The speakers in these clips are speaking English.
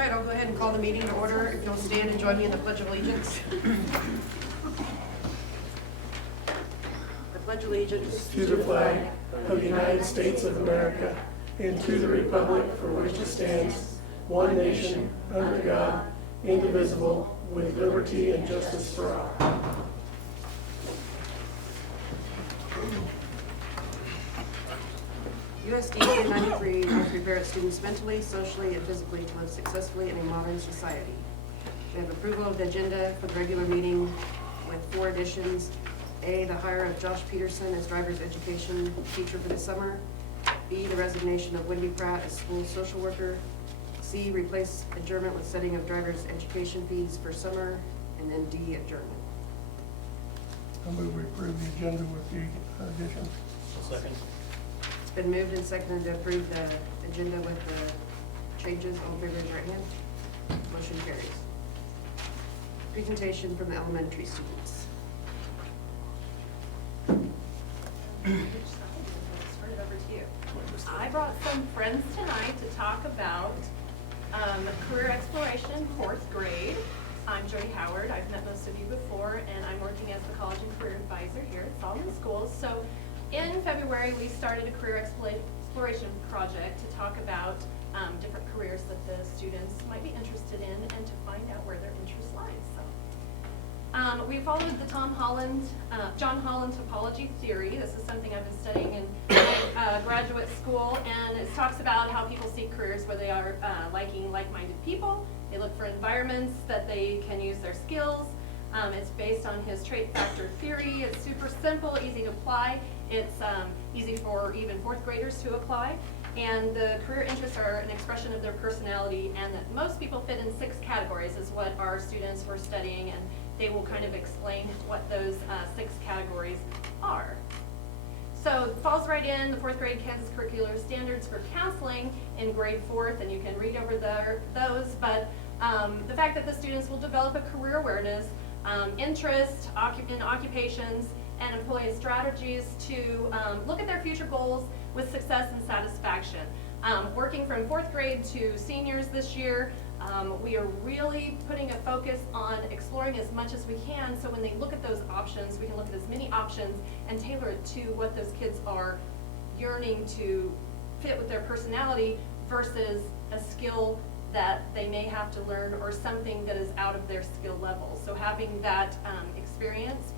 right, I'll go ahead and call the meeting to order. If you'll stand and join me in the Pledge of Allegiance. The Pledge of Allegiance to the flag of the United States of America and to the republic for which it stands, one nation, under God, indivisible, with liberty and justice for all. USD 293 will prepare its students mentally, socially, and physically to live successfully in a modern society. We have approval of the agenda for the regular meeting with 4 additions. A, the hire of Josh Peterson as driver's education teacher for the summer. B, the resignation of Wendy Pratt as school social worker. C, replace adjournment with setting of driver's education fees for summer. And then D, adjournment. I move we approve the agenda with the additions. Second. It's been moved and seconded to approve the agenda with the changes. All in favor, raise your right hand. Motion carries. Presentation from the elementary students. Turn it over to you. I brought some friends tonight to talk about career exploration, 4th grade. I'm Jody Howard. I've met most of you before, and I'm working as the college and career advisor here at Solomon Schools. So in February, we started a career exploration project to talk about different careers that the students might be interested in and to find out where their interest lies. So we followed the John Holland topology theory. This is something I've been studying in graduate school, and it talks about how people seek careers where they are liking like-minded people. They look for environments that they can use their skills. It's based on his trait factor theory. It's super simple, easy to apply. It's easy for even 4th graders to apply. And the career interests are an expression of their personality, and that most people fit in 6 categories is what our students were studying, and they will kind of explain what those 6 categories are. So it falls right in the 4th grade Kansas Curricular Standards for Counseling in grade 4th, and you can read over those, but the fact that the students will develop a career awareness, interest in occupations, and employ strategies to look at their future goals with success and satisfaction. Working from 4th grade to seniors this year, we are really putting a focus on exploring as much as we can, so when they look at those options, we can look at as many options and tailor it to what those kids are yearning to fit with their personality versus a skill that they may have to learn or something that is out of their skill level. So having that experience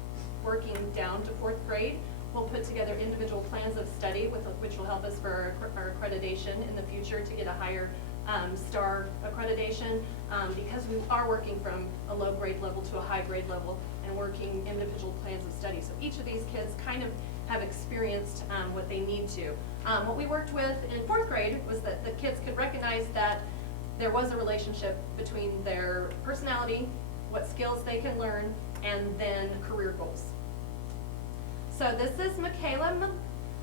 working down to 4th grade, we'll put together individual plans of study which will help us for our accreditation in the future to get a higher STAR accreditation, because we are working from a low grade level to a high grade level and working individual plans of study. So each of these kids kind of have experienced what they need to. What we worked with in 4th grade was that the kids could recognize that there was a relationship between their personality, what skills they can learn, and then career goals. So this is Michaela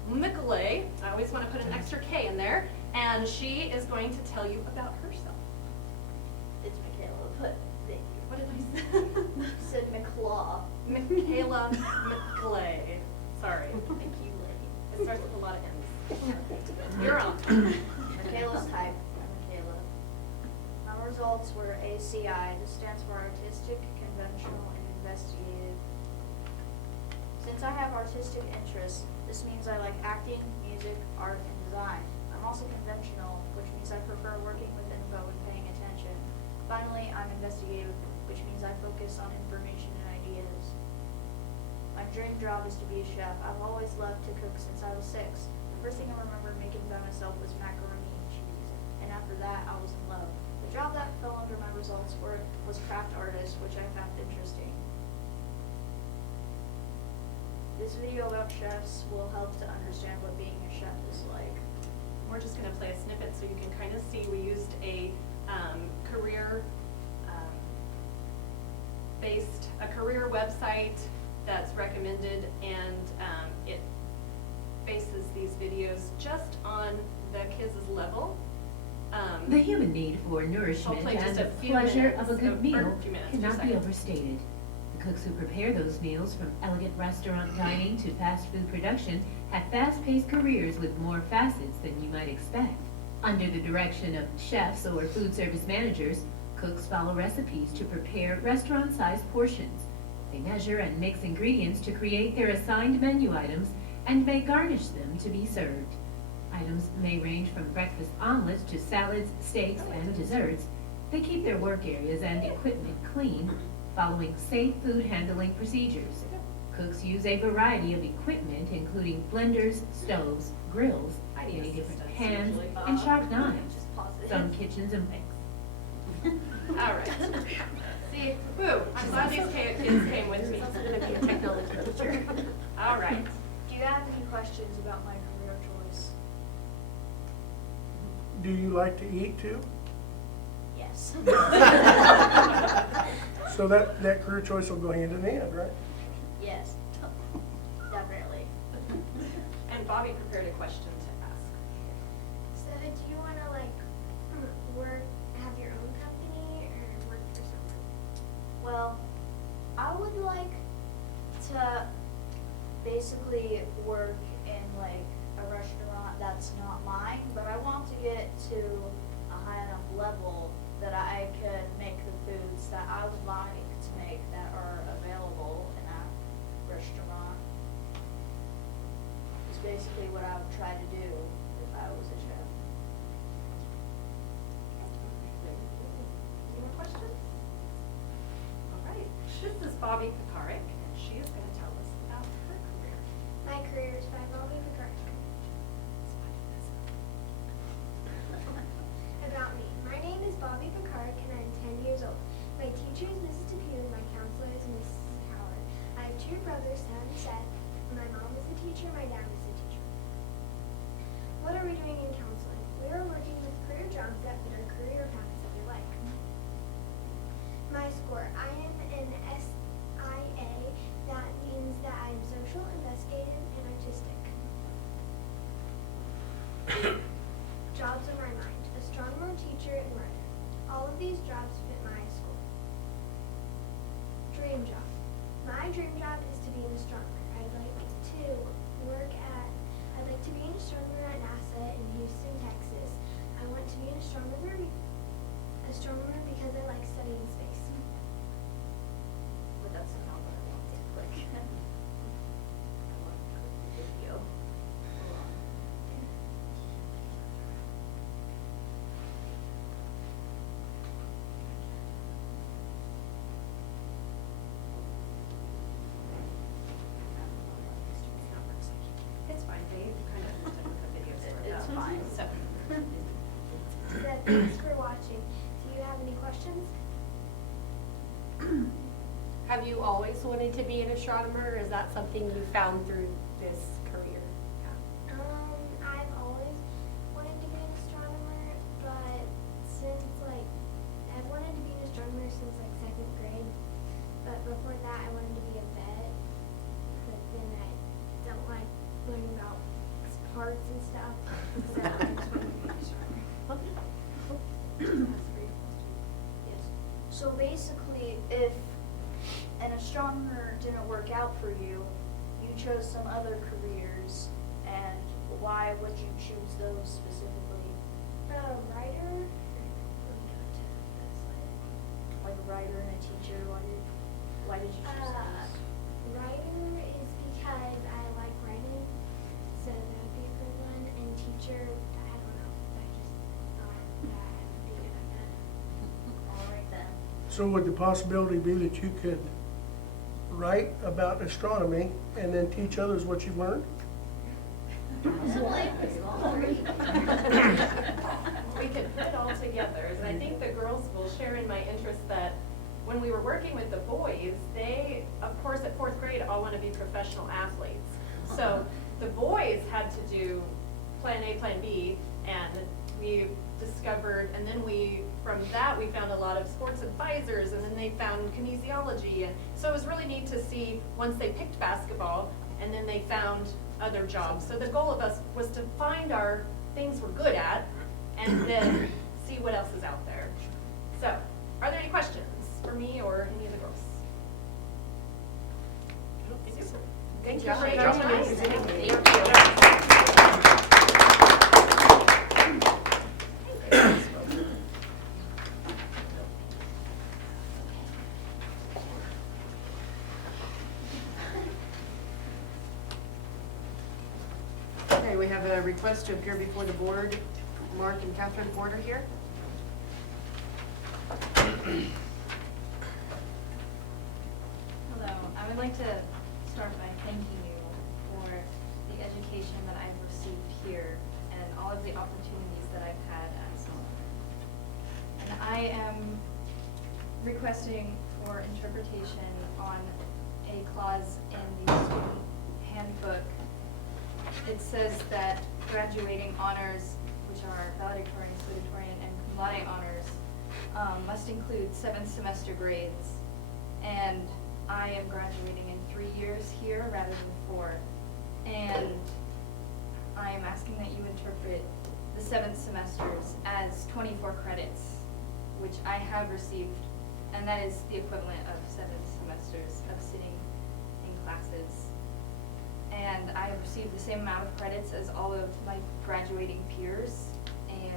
Mikulay. I always want to put an extra K in there, and she is going to tell you about herself. It's Michaela, but thank you. What did I say? You said McClaw. Michaela Mikulay. Sorry. Thank you, lady. It starts with a lot of M's. You're on. Michaela's type. I'm Michaela. My results were ACI. This stands for Artistic, Conventional, and Investigative. Since I have artistic interests, this means I like acting, music, art, and design. I'm also conventional, which means I prefer working with info and paying attention. Finally, I'm investigative, which means I focus on information and ideas. My dream job is to be a chef. I've always loved to cook since I was 6. The first thing I remember making by myself was macaroni and cheese, and after that, I was in love. The job that fell under my results was craft artist, which I found interesting. This video about chefs will help to understand what being a chef is like. We're just going to play a snippet so you can kind of see. We used a career website that's recommended, and it bases these videos just on the kids' level. The human need for nourishment play just and a the few pleasure minutes, of a good or meal a few minutes, cannot just a be second. overstated. The cooks who prepare those meals, from elegant restaurant dining to fast food production, have fast-paced careers with more facets than you might expect. Under the direction of chefs or food service managers, cooks follow recipes to prepare restaurant-sized portions. They measure and mix ingredients to create their assigned menu items and may garnish them to be served. Items may range from breakfast omelets to salads, steaks, and desserts. They keep their work areas and equipment clean, following safe food handling procedures. Cooks use a variety of equipment, including blenders, stoves, grills, many different pans, and sharp knives. Some kitchens and All right. See, woo, I'm glad these kids came with me. Also gonna be a technology teacher. All right. Do you have any questions about my career choice? Do you like to eat too? Yes. So that career choice will go hand in hand, right? Yes, definitely. And Bobby prepared a question to ask. So do you want to work, have your own company or work for someone? Well, I would like to basically work in a restaurant that's not mine, but I want to get to a high enough level that I could make the foods that I would like to make that are available in that restaurant. It's basically what I would try to do if I was a chef. Any more questions? All right. This is Bobby Piccarick, and she is going to tell us about her career. My career is by BOE Meeting. About me. My name is Bobby Piccarick and I'm 10 years old. My teacher is Mrs. Depew and my counselor is Mrs. Howard. I have two brothers, Sam and Seth. My mom is a teacher, my dad is a teacher. What are we doing in counseling? We are working with career jobs that fit our career paths that we like. My score. I am an SIA. That means that I am social, investigative, and artistic. Jobs in my mind. Astronomer, teacher, and writer. All of these jobs fit my school. Dream job. My dream job is to be an astronomer. I'd like to be an astronomer at NASA in Houston, Texas. I want to be an astronomer because I like studying space. But that's not what I want to click. I want to click the video. Hold on. It's fine, Dave. Kind of took the videos for It's that. fine. So, So thanks for watching. Do you have any questions? Have you always wanted to be an astronomer, or is that something you found through this career? I've always wanted to be an astronomer, but since I've wanted to be an astronomer since second grade. But before that, I wanted to be a vet. But then I don't like learning about parts and stuff, so I just wanted to be an astronomer. Yes. So basically, if an astronomer didn't work out for you, you chose some other careers, and why would you choose those specifically? Writer. Like a writer and a teacher, why did you choose those? Writer is because I like writing, so that would be a good one. And teacher, I don't know, I just thought that I would be good at that. All right then. So would the possibility be that you could write about astronomy and then teach others what you've learned? we could put it all together. And I think the girls will share in my interest that when we were working with the boys, they, of course, at fourth grade, all want to be professional athletes. So the boys had to do plan A, plan B, and we discovered, and then from that, we found a lot of sports advisors, and then they found kinesiology. And so it was really neat to see once they picked basketball, and then they found other jobs. So the goal of us was to find our things we're good at, and then see what else is out there. So, are there any questions for me or any of the girls? Thank you Job. for Great coming job. and presenting. Thank you. have a request to appear before the board. Mark and Catherine Ford are here. Hello, I would like to start by thanking you for the education that I've received here and all of the opportunities that I've had at Solomon. And I am requesting for interpretation on a clause in the student handbook. It says that graduating honors, which are valedictorian, salutatorian, and cum laude honors, must include 7th semester grades. And I am graduating in 3 years here rather than 4. And I am asking that you interpret the 7th semesters as 24 credits, which I have received, and that is the equivalent of 7 semesters of sitting in classes. And I have received the same amount of credits as all of my graduating peers, and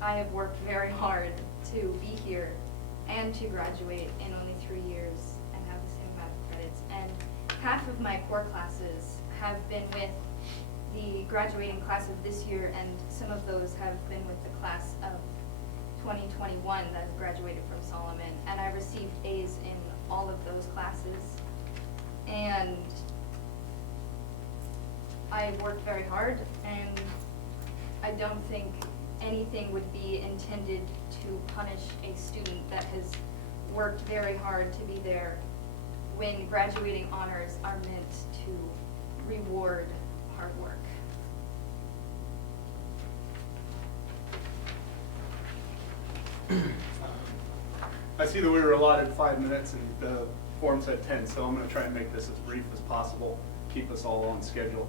I have worked very hard to be here and to graduate in only 3 years and have the same amount of credits. And half of my core classes have been with the graduating class of this year, and some of those have been with the class of 2021 that have graduated from Solomon. And I received A's in all of those classes. And I worked very hard, and I don't think anything would be intended to punish a student that has worked very hard to be there when graduating honors are meant to reward hard work. I see that we were allotted 5 minutes and the form said 10, so I'm going to try and make this as brief as possible, keep us all on schedule.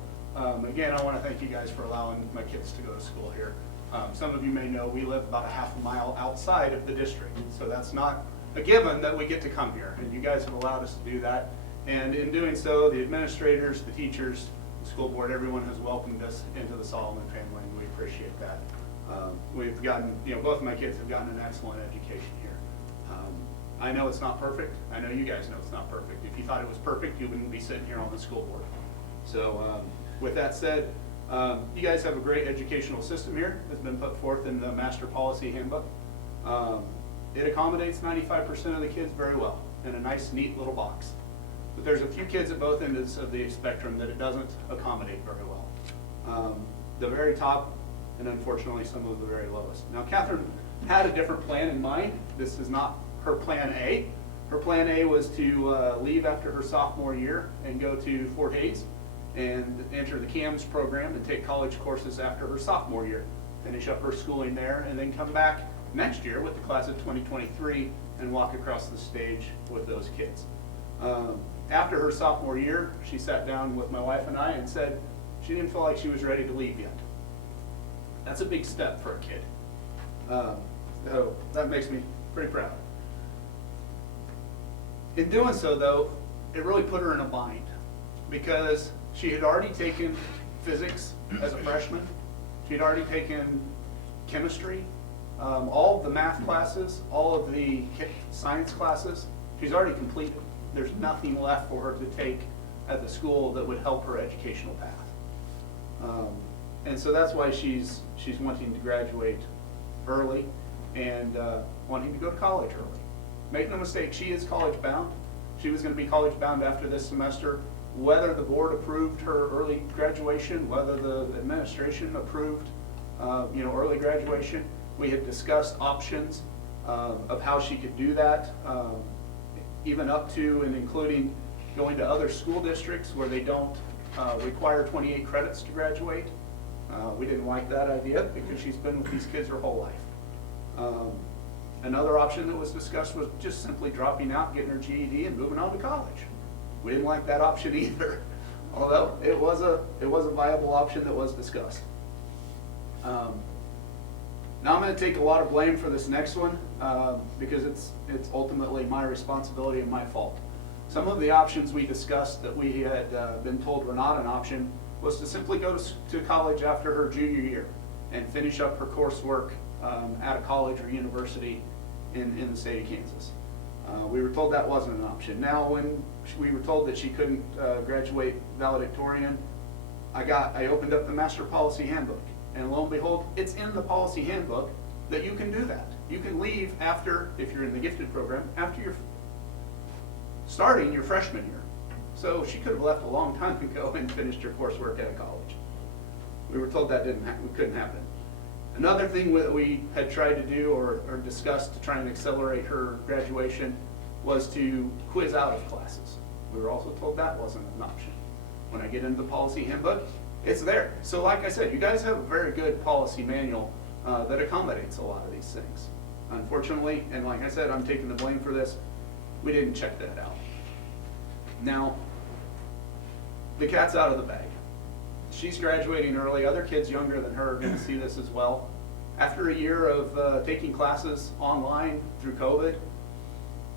Again, I want to thank you guys for allowing my kids to go to school here. Some of you may know we live about a half a mile outside of the district, so that's not a given that we get to come here, and you guys have allowed us to do that. And in doing so, the administrators, the teachers, the school board, everyone has welcomed us into the Solomon family, and we appreciate that. We've gotten, both of my kids have gotten an excellent education here. I know it's not perfect. I know you guys know it's not perfect. If you thought it was perfect, you wouldn't be sitting here on the school board. So with that said, you guys have a great educational system here that's been put forth in the Master Policy Handbook. It accommodates 95% of the kids very well in a nice, neat little box. But there's a few kids at both ends of the spectrum that it doesn't accommodate very well. The very top, and unfortunately some of the very lowest. Now, Catherine had a different plan in mind. This is not her plan A. Her plan A was to leave after her sophomore year and go to Fort Hays and enter the CAMS program and take college courses after her sophomore year, finish up her schooling there, and then come back next year with the class of 2023 and walk across the stage with those kids. After her sophomore year, she sat down with my wife and I and said she didn't feel like she was ready to leave yet. That's a big step for a kid. So that makes me pretty proud. In doing so, though, it really put her in a bind because she had already taken physics as a freshman. She had already taken chemistry, all of the math classes, all of the science classes. She's already completed. There's nothing left for her to take at the school that would help her educational path. And so that's why she's wanting to graduate early and wanting to go to college early. Make no mistake, she is college bound. She was going to be college bound after this semester. Whether the board approved her early graduation, whether the administration approved early graduation, we had discussed options of how she could do that, even up to and including going to other school districts where they don't require 28 credits to graduate. We didn't like that idea because she's been with these kids her whole life. Another option that was discussed was just simply dropping out, getting her GED, and moving on to college. We didn't like that option either, although it was a viable option that was discussed. Now I'm going to take a lot of blame for this next one because it's ultimately my responsibility and my fault. Some of the options we discussed that we had been told were not an option was to simply go to college after her junior year and finish up her coursework at a college or university in the state of Kansas. We were told that wasn't an option. Now, when we were told that she couldn't graduate valedictorian, I opened up the master policy handbook, and lo and behold, it's in the policy handbook that you can do that. You can leave after, if you're in the gifted program, after you're starting your freshman year. So she could have left a long time ago and finished her coursework at a college. We were told that couldn't happen. Another thing that we had tried to do or discussed to try and accelerate her graduation was to quiz out of classes. We were also told that wasn't an option. When I get into the policy handbook, it's there. So like I said, you guys have a very good policy manual that accommodates a lot of these things. Unfortunately, and like I said, I'm taking the blame for this, we didn't check that out. Now, the cat's out of the bag. She's graduating early. Other kids younger than her are going to see this as well. After a year of taking classes online through COVID,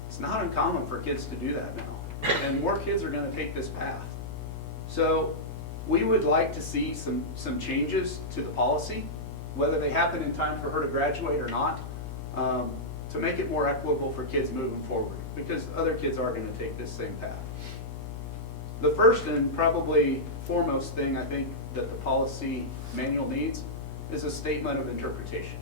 it's not uncommon for kids to do that now. And more kids are going to take this path. So we would like to see some changes to the policy, whether they happen in time for her to graduate or not, to make it more equitable for kids moving forward, because other kids are going to take this same path. The first and probably foremost thing I think that the policy manual needs is a statement of interpretation.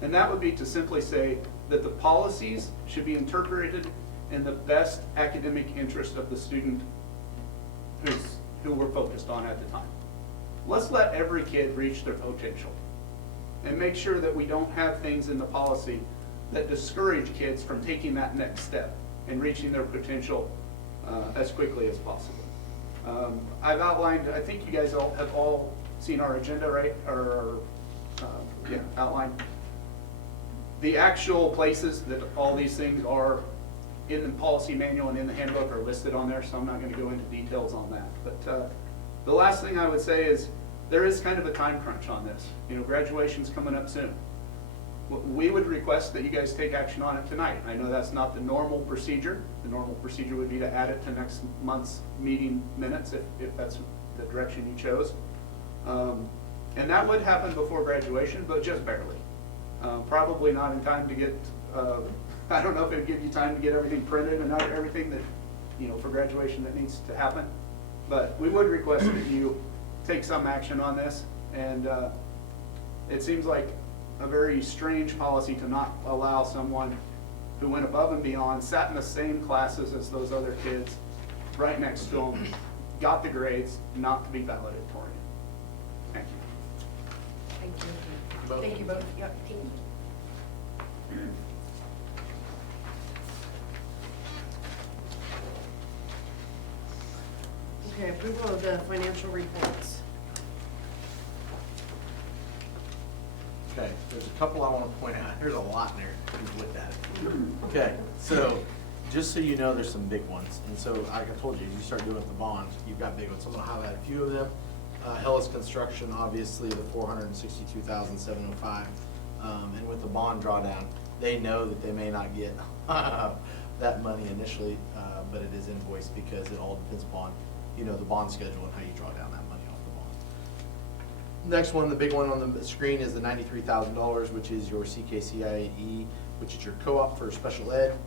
And that would be to simply say that the policies should be interpreted in the best academic interest of the student who we're focused on at the time. Let's let every kid reach their potential and make sure that we don't have things in the policy that discourage kids from taking that next step and reaching their potential as quickly as possible. I've outlined, I think you guys have all seen our agenda, right? Yeah, outlined. The actual places that all these things are in the policy manual and in the handbook are listed on there, so I'm not going to go into details on that. But the last thing I would say is there is kind of a time crunch on this. You know, graduation's coming up soon. We would request that you guys take action on it tonight. I know that's not the normal procedure. The normal procedure would be to add it to next month's meeting minutes if that's the direction you chose. And that would happen before graduation, but just barely. Probably not in time to get, I don't know if it'd give you time to get everything printed and everything that, you know, for graduation that needs to happen. But we would request that you take some action on this. And it seems like a very strange policy to not allow someone who went above and beyond, sat in the same classes as those other kids, right next to them, got the grades, not to be valedictorian. Thank you. Thank you. Thank you both. Yep, thank you. Okay, approval of the financial reports. Okay, there's a couple I want to point out. There's a lot in there. You've looked at it. Okay, so just so you know, there's some big ones. And so, like I told you, you start doing the bonds, you've got big ones. So I'm going to highlight a few of them. Hellas Construction, obviously, the $462,705. And with the bond drawdown, they know that they may not get that money initially, but it is invoiced because it all depends upon, you know, the bond schedule and how you draw down that money off the bond. Next one, the big one on the screen is the $93,000, which is your CKCIE, which is your co-op for special ed.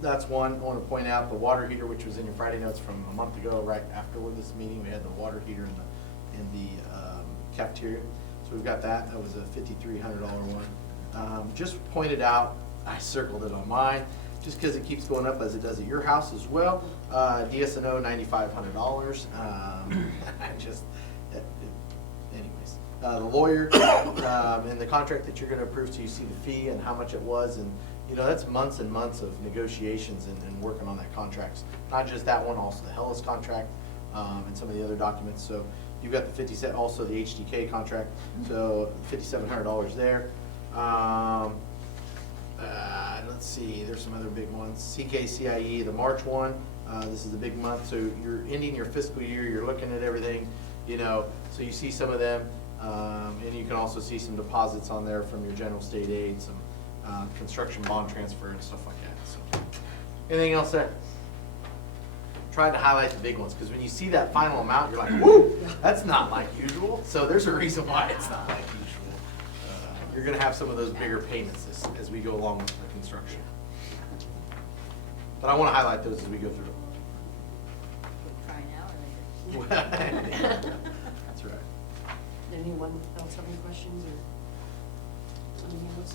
That's one. I want to point out the water heater, which was in your Friday notes from a month ago, right after this meeting. We had the water heater in the cafeteria. So we've got that. That was a $5,300 one. Just pointed out, I circled it on mine, just because it keeps going up as it does at your house as well. DS&O, $9,500. Anyways, the lawyer and the contract that you're going to approve, so you see the fee and how much it was, and you know that's months and months of negotiations and working on that contracts. Not just that one, also the Hellas contract and some of the other documents. So you've got the 57, also the HDK contract, so $5,700 there. Let's see, there's some other big ones. CKCIE, the March one, this is the big month, so you're ending your fiscal year, you're looking at everything, you know, so you see some of them, and you can also see some deposits on there from your general state aid, some construction bond transfer and stuff like that. So, anything else there? Trying to highlight the big ones, because when you see that final amount, you're like, whoa, that's not like usual. So there's a reason why it's not like usual. You're going to have some of those bigger payments as we go along with the construction. But I want to highlight those as we go through. Try now or later? That's right. Anyone else have any questions or anything else?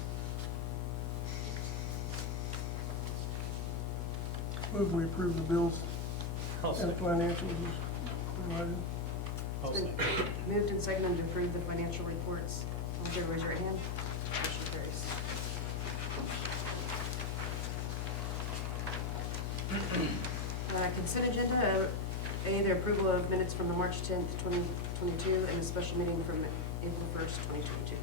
Move we approve the bills and financials as provided. It's been moved and seconded to approve the financial reports. All in favor, raise your right hand. Motion carries. Consent agenda, A, the approval of minutes from the March 10th, 2022, and a special meeting from April 1st, 2022.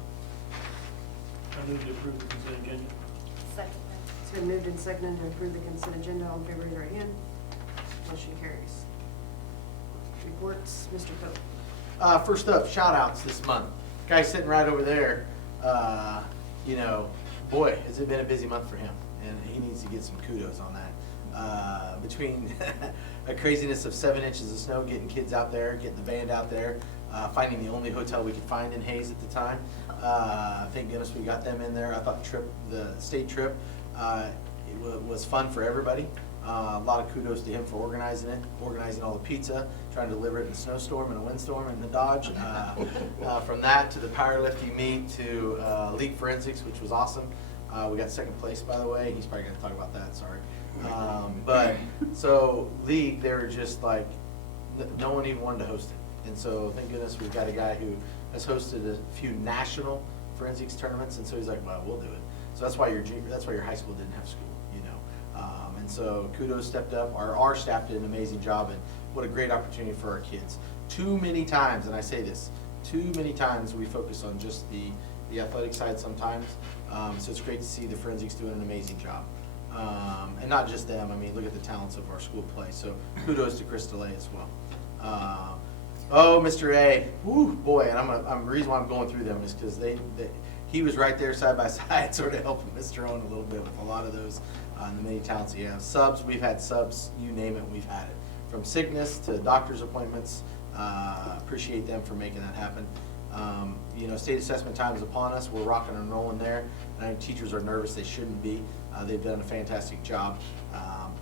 I move to approve the consent agenda. Second. It's been moved and seconded to approve the consent agenda. All in favor, raise your right hand. Motion carries. Reports, Mr. Pope. First up, shout outs this month. Guy sitting right over there, you know, boy, has it been a busy month for him. And he needs to get some kudos on that. Between a craziness of 7 inches of snow, getting kids out there, getting the band out there, finding the only hotel we could find in Hayes at the time. Thank goodness we got them in there. I thought the state trip, was fun for everybody. A lot of kudos to him for organizing it, organizing all the pizza, trying to deliver it in a snowstorm and a windstorm in the Dodge. From that to the powerlifting meet to league forensics, which was awesome. We got second place, by the way. He's probably going to talk about that, sorry. But so league, they were just like, no one even wanted to host it. And so thank goodness we've got a guy who has hosted a few national forensics tournaments. And so he's like, well, we'll do it. So that's why your high school didn't have school, you know. And so kudos stepped up. Our staff did an amazing job, and what a great opportunity for our kids. Too many times, and I say this, too many times we focus on just the athletic side sometimes. So it's great to see the forensics doing an amazing job. And not just them, I mean, look at the talents of our school play. So kudos to Chris DeLay as well. Oh, Mr. A, whoo, boy, and the reason why I'm going through them is because he was right there side by side, sort of helping Mr. Owen a little bit with a lot of those, the many talents he has. Subs, we've had subs, you name it, we've had it. From sickness to doctor's appointments, appreciate them for making that happen. You know, state assessment time is upon us. We're rocking and rolling there. And I think teachers are nervous. They shouldn't be. They've done a fantastic job.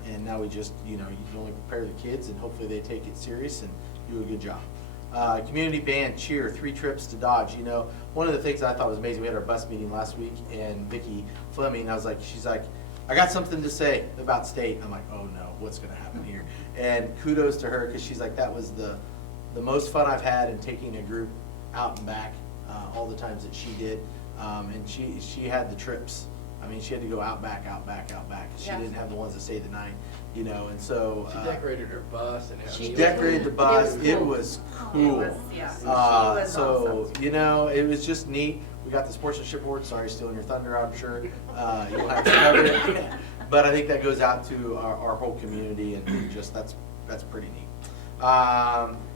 And now we just, you know, you can only prepare the kids, and hopefully they take it serious and do a good job. Community band cheer, 3 trips to Dodge. You know, one of the things that I thought was amazing, we had our bus meeting last week, and Vicki Fleming, she's like, I got something to say about state. I'm like, oh no, what's going to happen here? And kudos to her, because she's like, that was the most fun I've had in taking a group out and back all the times that she did. And she had the trips. I mean, she had to go out back. She Yeah. didn't have the ones that stayed the night, you know, and so. She decorated her bus and She decorated the bus. It was cool. Yeah. She was So, awesome. you know, it was just neat. We got the Sportsmanship Award. Sorry, stealing your thunder, I'm sure. You'll have to cover it. But I think that goes out to our whole community, and just that's pretty neat.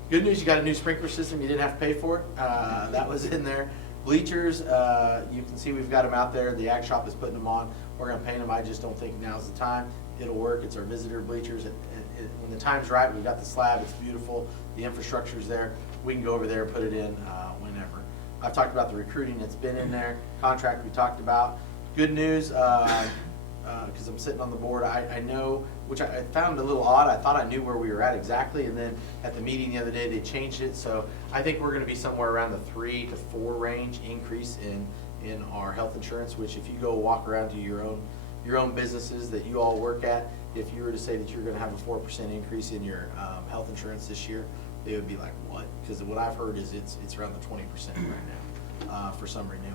Good news, you got a new sprinkler system. You didn't have to pay for it. That was in there. Bleachers, you can see we've got them out there. The Ag Shop is putting them on. We're going to paint them. I just don't think now's the time. It'll work. It's our visitor bleachers. When the time's right, we've got the slab. It's beautiful. The infrastructure's there. We can go over there and put it in whenever. I've talked about the recruiting that's been in there. Contract we talked about. Good news, because I'm sitting on the board, I know, which I found a little odd. I thought I knew where we were at exactly, and then at the meeting the other day, they changed it. So I think we're going to be somewhere around the 3 to 4 range increase in our health insurance, which if you go walk around to your own businesses that you all work at, if you were to say that you're going to have a 4% increase in your health insurance this year, they would be like, what? Because what I've heard is it's around the 20% right now for some renewing.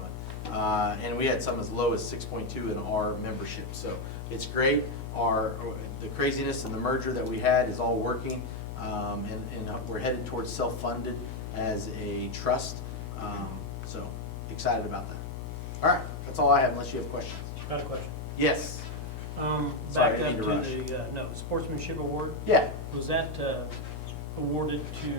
And we had some as low as 6.2 in our membership. So it's great. The craziness and the merger that we had is all working, and we're headed towards self-funded as a trust. So excited about that. All right, that's all I have unless you have questions. Got a question. Yes. Back I up need to to rush. the Sportsmanship Award. Yeah. Was that awarded to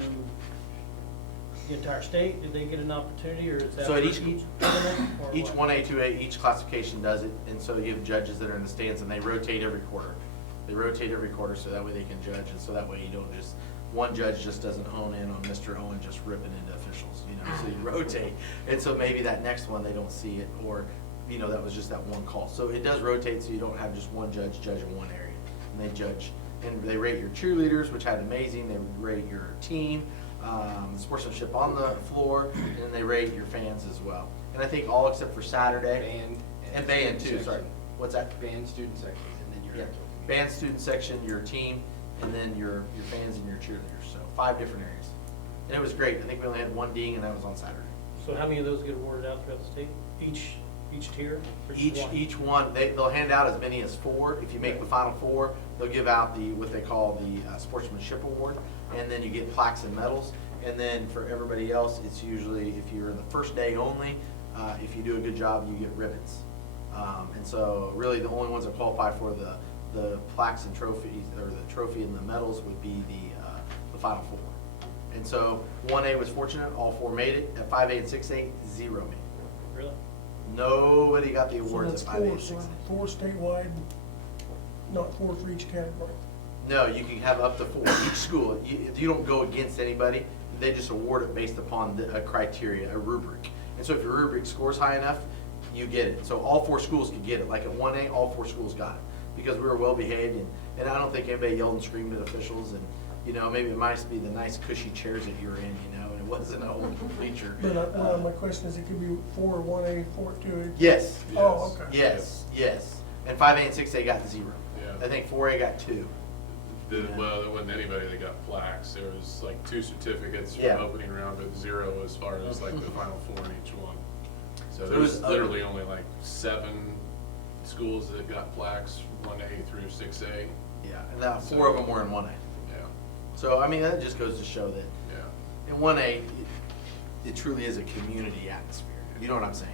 the entire state? Did they get an opportunity, or is that So for at each tournament, or Each what? 1A, 2A, each classification does it, and so you have judges that are in the stands, and they rotate every quarter. They rotate every quarter, so that way they can judge, and so that way you don't just, one judge just doesn't hone in on Mr. Owen just ripping into officials, you know, so you rotate. And so maybe that next one, they don't see it, or, you know, that was just that one call. So it does rotate, so you don't have just one judge judging one area. and they judge. And they rate your cheerleaders, which had amazing, they rate your team, sportsmanship on the floor, and then they rate your fans as well. And I think all except for Saturday. And band too, section. sorry. What's that? Band, student sections, and then your Yeah, actual team. band, student section, your team, and then your fans and your cheerleaders. So 5 different areas. And it was great. I think we only had 1 ding, and that was on Saturday. So how many of those get awarded out throughout the state? Each tier? Or just one? Each one, they'll hand out as many as 4. If you make the final 4, they'll give out what they call the Sportsmanship Award, and then you get plaques and medals. And then for everybody else, it's usually, if you're in the first day only, if you do a good job, you get ribbons. And so really the only ones that qualify for the plaques and trophies, or the trophy and the medals, would be the final 4. And so 1A was fortunate, all 4 made it. At 5A and 6A, 0 made it. Really? Nobody got the So awards that's at 5A and 6A. 4 statewide, not 4 for each category. No, you can have up to 4. Each school, you don't go against anybody. They just award it based upon a criteria, a rubric. And so if your rubric scores high enough, you get it. So all 4 schools could get it. Like at 1A, all 4 schools got it because we were well behaved, and I don't think anybody yelled and screamed at officials. And maybe it might be the nice cushy chairs that you were in, and it wasn't a whole bleacher. But my question is, it could be 4 1A, 4 2A. Yes. Oh, okay. Yes. And 5A and 6A got 0. Yeah. I think 4A got 2. Well, there wasn't anybody that got plaques. There was like 2 certificates from Yeah. opening round, but 0 as far as like the final 4 in each one. So So there it was was literally only like 7 schools that got plaques, 1A through 6A. Yeah, and now 4 of them were in 1A. Yeah, So, I mean, that just goes to show that yeah. in 1A, it truly is a community atmosphere. You know what I'm saying?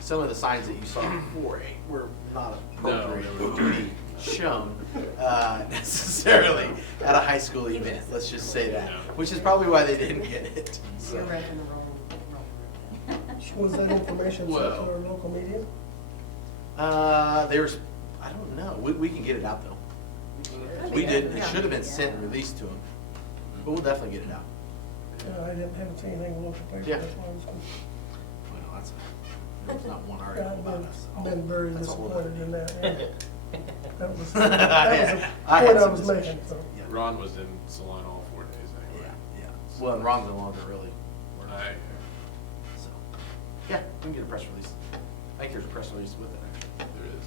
Some of the signs that you saw in 4A were not appropriate No. to be shown necessarily at a high school event. Let's just say that, Yeah. which is probably why they didn't get it. So, You're wrecking the wrong. Was that information sent to Well- our local media? there's, I don't know. We can get it out though. We didn't. It should have been sent and released to them, but we'll definitely get it out. Haven't seen anything in the local paper. Yeah. That's why I was Well, there's not one Yeah, article about I've us. been very That's a whole disappointed in that. Yeah. That was the I had point I some was discussions. making, so. Yeah. Ron was in Salon all 4 days Yeah, anyway. yeah. Well, and Ron's no longer really working. So, yeah, we can get a press release. I think there's a press release with it, actually. There is.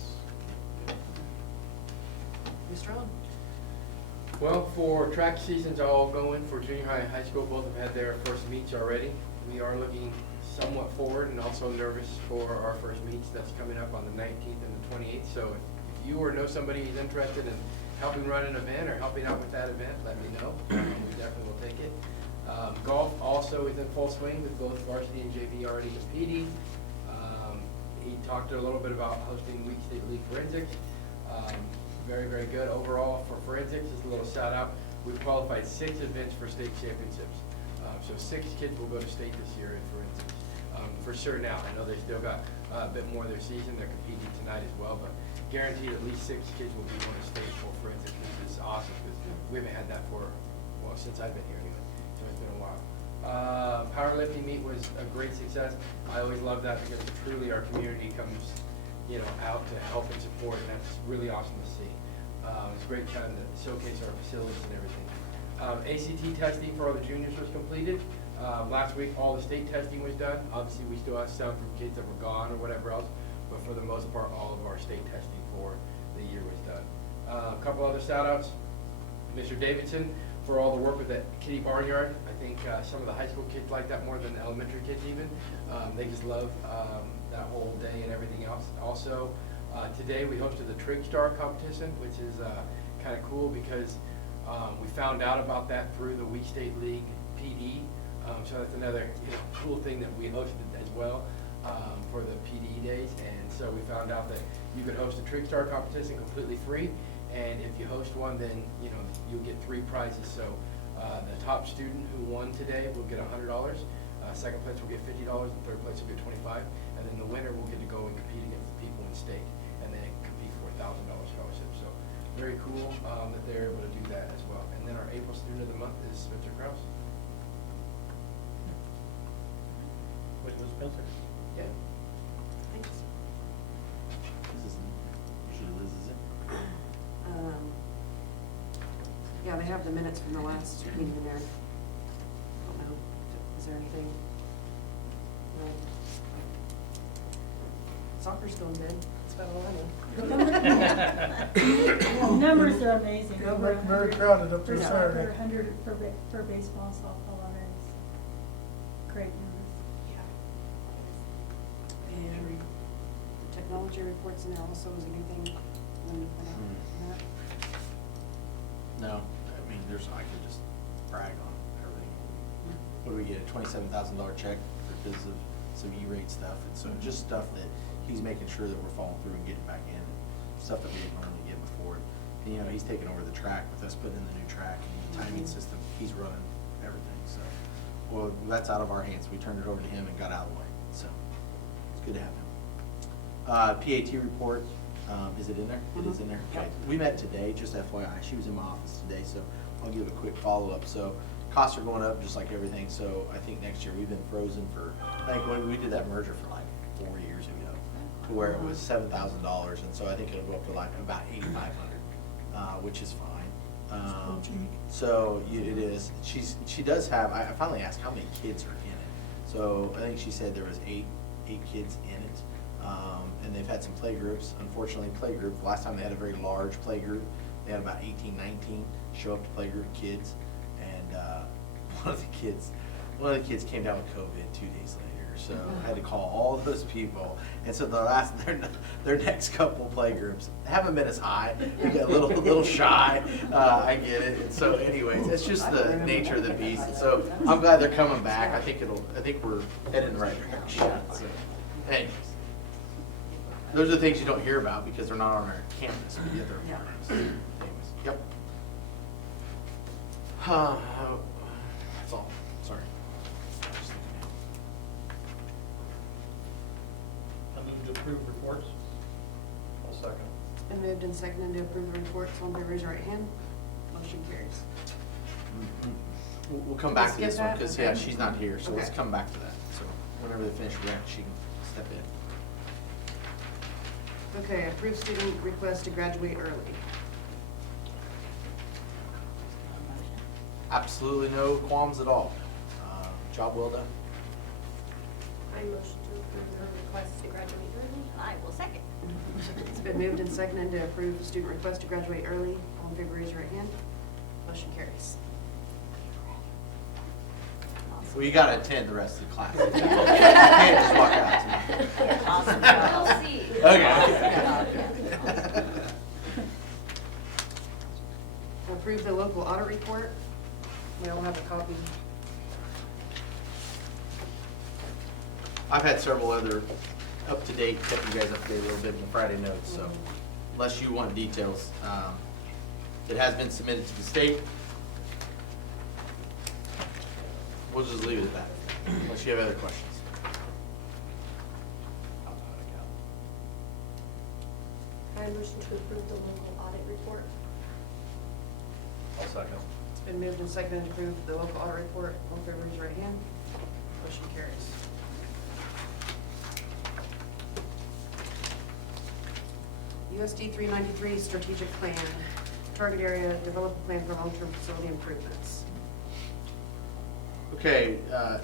Mr. Owen? Well, for track seasons all going for junior high and high school, both have had their first meets already. We are looking somewhat forward and also nervous for our first meets that's coming up on the 19th and the 28th. So if you or know somebody who's interested in helping run an event or helping out with that event, let me know. We definitely will take it. Golf also is in full swing with both varsity and JV already competing. He talked a little bit about hosting Week State League Forensics. Very, very good overall for forensics. Just a little shout out. We've qualified 6 events for state championships. So 6 kids will go to state this year in forensics. For sure now. I know they still got a bit more of their season. They're competing tonight as well, but guaranteed at least 6 kids will be going to state for forensics, which is awesome because we haven't had that since I've been here anyway. So it's been a while. Powerlifting meet was a great success. I always love that because truly our community comes, out to help and support, and that's really awesome to see. It's a great time to showcase our facilities and everything. ACT testing for all the juniors was completed. Last week, all the state testing was done. Obviously, we still have some from kids that were gone or whatever else, but for the most part, all of our state testing for the year was done. A couple other shout outs. Mr. Davidson for all the work with the kitty barnyard. I think some of the high school kids like that more than the elementary kids even. They just love that whole day and everything else. Also, today we hosted the Trig Star competition, which is kind of cool because we found out about that through the Week State League PD. So that's another cool thing that we hosted as well for the PD days. And so we found out that you could host a Trig Star competition completely free. And if you host one, then you'll get 3 prizes. So the top student who won today will get $100. Second place will get $50, and third place will get $25. And then the winner will get to go and compete against the people in state, and then compete for $1,000 scholarship. So very cool that they're able to do that as well. And then our April student of the month is Spencer Krause. Which was Spencer. Yeah. Thanks. This is usually Liz, is it? Yeah, they have the minutes from the last meeting in there. I don't know, is there anything? No. Soccer's going good, it's about all I know. Numbers are amazing. Yeah, Over very 100 crowded up there for Saturday. soccer, 100 for baseball and softball already. Great numbers. And technology reports in there also, is anything you want to point out on that? No, I mean, I could just brag on everything. What do we get, a $27,000 check because of some E-rate stuff, and so just stuff that he's making sure that we're following through and getting back in, and stuff that we didn't normally get before. And, you know, he's taking over the track with us putting in the new track and the timing system, he's running everything, so. Well, that's out of our hands, we turned it over to him and got out of the way, so it's good to have him. PAT report, is it in there? It is in there? Okay. We met today, just FYI, she was in my office today, so I'll give a quick follow-up. So costs are going up just like everything, so I think next year, we've been frozen for, I think when we did that merger for like 4 years ago, to where it was $7,000, and so I think it'll go up to like about $8,500, which is fine. So it is, she does have, I finally asked how many kids are in it. So I think she said there was eight kids in it. And they've had some play groups. Unfortunately, the last time they had a very large play group, they had about 18, 19 show up to play group kids. And one of the kids came down with COVID 2 days later. So I had to call all of those people. And so their next couple play groups haven't been as high. We got a little shy. I get it. And so anyways, it's just the nature of the beast. And so I'm glad they're coming back. I think we're heading in the right direction. So anyways. Those are the things you don't hear about because they're not on our campus, but yet they're important. So, anyways, yep. That's all. Sorry. I move to approve reports. I'll second. It's been moved and seconded to approve the reports. All in favor, raise your right hand. Motion carries. We'll come back to Skip this one that? because, Okay. yeah, she's not here. So let's Okay. come back to that. So whenever they finish rent, she can step in. Okay, approved student request to graduate early. Absolutely no qualms at all. Job well done. I motion to approve the request to graduate early. I will second. It's been moved and seconded to approve the student request to graduate early. All in favor, raise your right hand. Motion carries. Well, you gotta attend the rest of the class. You can't just walk out. Awesome. We'll see. Okay. Approve the local audit report. We all have a copy. I've had several other up-to-date, kept you guys up-to-date a little bit in the Friday notes, so unless you want details, it has been submitted to the state. We'll just leave it at that, unless you have other questions. I motion to approve the local audit report. I'll second. It's been moved and seconded to approve the local audit report. All in favor, raise your right hand. Motion carries. USD 393 strategic plan. Target area, develop a plan for long-term facility improvements. Okay,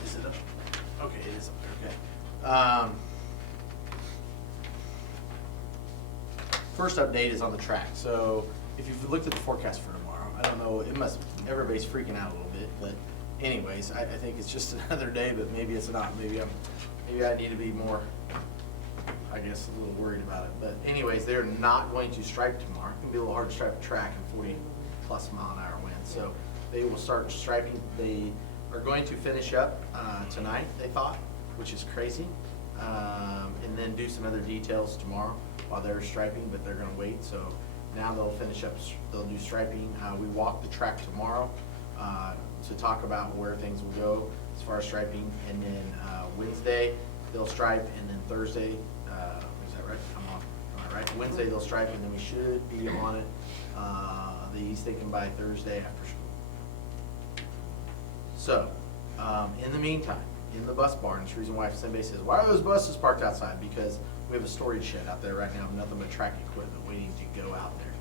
is it up? Okay, it is up there, okay. First update is on the track. So if you've looked at the forecast for tomorrow, I don't know, everybody's freaking out a little bit, but anyways, I think it's just another day, but maybe it's not. Maybe I need to be more, I guess, a little worried about it. But anyways, they're not going to stripe tomorrow. It's gonna be a little hard to stripe a track in 40+ mile-an-hour winds. So they will start striping. They are going to finish up tonight, they thought, which is crazy, and then do some other details tomorrow while they're striping, but they're gonna wait. So now they'll finish up, they'll do striping. We walk the track tomorrow to talk about where things will go as far as striping, and then Wednesday they'll stripe, and then Thursday, is that right? Am I right? Wednesday they'll stripe, and then we should be on it, he's thinking by Thursday after school. So, in the meantime, in the bus barn, it's the reason why somebody says, why are those buses parked outside? Because we have a storage shed out there right now, nothing but track equipment waiting to go out there.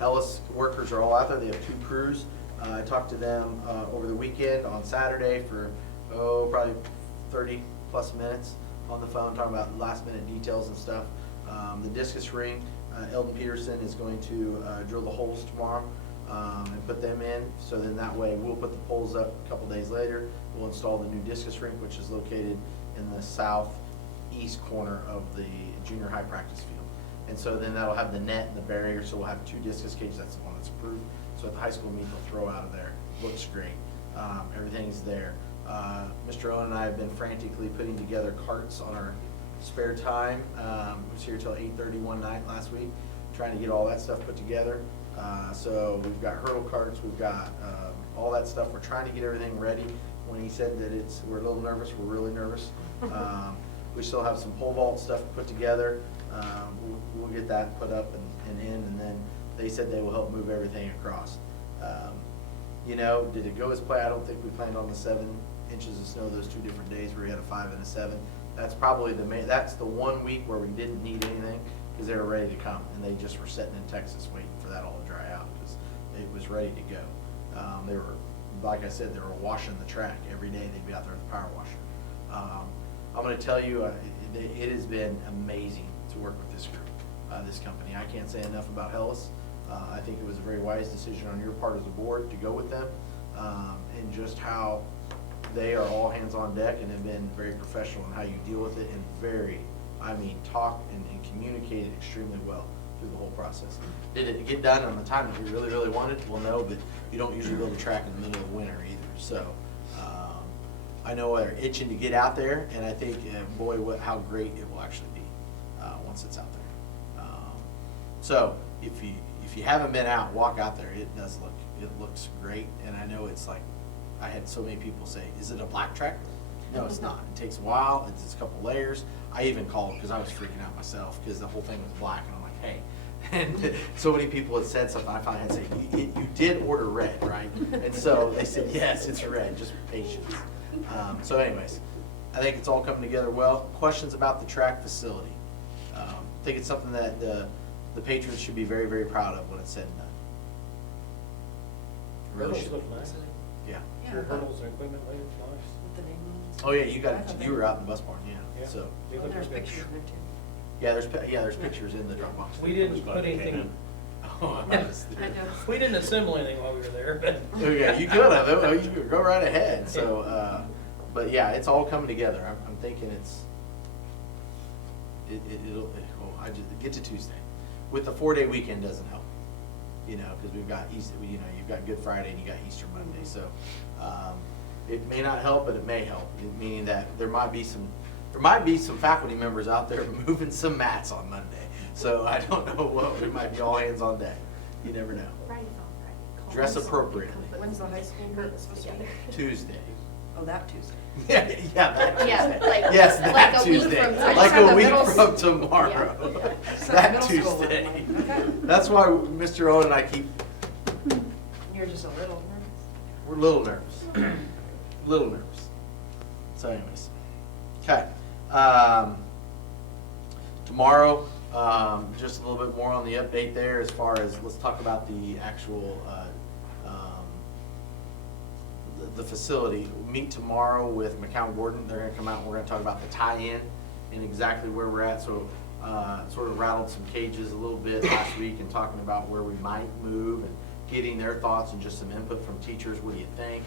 Ellis workers are all out there. They have 2 crews. I talked to them over the weekend on Saturday for, probably 30 plus minutes on the phone, talking about last minute details and stuff. The discus ring, Eldon Peterson is going to drill the holes tomorrow and put them in. So then that way we'll put the poles up a couple days later. We'll install the new discus rink, which is located in the southeast corner of the junior high practice field. And so then that'll have the net and the barrier, so we'll have 2 discus cages. That's the one that's approved. So at the high school meet, they'll throw out of there. Looks great. Everything's there. Mr. Owen and I have been frantically putting together carts on our spare time. I was here till 8:30 one night last week, trying to get all that stuff put together. So we've got hurdle carts, we've got all that stuff. We're trying to get everything ready. When he said that we're a little nervous, we're really nervous. We still have some pole vault stuff put together. We'll get that put up and in, and then they said they will help move everything across. You know, did it go as planned? I don't think we planned on the 7 inches of snow those 2 different days where we had a 5 and a 7. That's probably that's the one week where we didn't need anything because they were ready to come, and they just were sitting in Texas waiting for that all to dry out because it was ready to go. They were, like I said, they were washing the track every day. They'd be out there with the power washer. I'm going to tell you, it has been amazing to work with this group, this company. I can't say enough about Ellis. I think it was a very wise decision on your part as a board to go with them, and just how they are all hands on deck and have been very professional in how you deal with it, and talk and communicated extremely well through the whole process. Did it get done on the time that we really, really wanted? Well, no, but you don't usually build a track in the middle of winter either. So I know they're itching to get out there, and I think, boy, how great it will actually be once it's out there. So if you haven't been out, walk out there. It looks great, and I know it's like, I had so many people say, is it a black track? No, it's not. It takes a while. It's a couple layers. I even called because I was freaking out myself because the whole thing was black, and I'm like, hey. And so many people had said something. I finally had to say, you did order red, right? And so they said, yes, it's red, just patience. So anyways, I think it's all coming together well. Questions about the track facility? I think it's something that the patrons should be very, very proud of when it's said and done. Really Hurdles should. look nice. Yeah. Your hurdles and equipment later, it's nice. With the name on it. Oh yeah, you were out in the bus barn, yeah. Yeah. So They look There's good. pictures in there too. yeah, there's pictures in the Dropbox. We didn't put anything, Oh, I know. we didn't assemble anything while we were there, but. Okay, you could have. Oh, you could go right ahead. So, but yeah, it's all coming together. I'm thinking it'll. I just get to Tuesday. With the 4-day weekend doesn't help, because we've got Easter. You've got Good Friday and you got Easter Monday. So it may not help, but it may help. Meaning that there might be some faculty members out there moving some mats on Monday. So I don't know what. It might be all hands on deck. You never know. Friday's on Friday. Dress appropriately. When's the high school meet supposed to be? Tuesday. Oh, that Tuesday. Yeah, that Tuesday. Yeah, like- yes, like that a week Tuesday. from tomorrow. Like I just a have week the middle from tomorrow. Yeah. Just have That middle school Tuesday. one. Okay. That's why Mr. Owen and I You're just a little nervous. we're a little nervous. Little nervous. So anyways. Okay. Tomorrow, just a little bit more on the update there as far as, let's talk about the actual the facility. We'll meet tomorrow with McCown Gordon. They're going to come out and we're going to talk about the tie-in and exactly where we're at. So sort of rattled some cages a little bit last week and talking about where we might move and getting their thoughts and just some input from teachers. What do you think?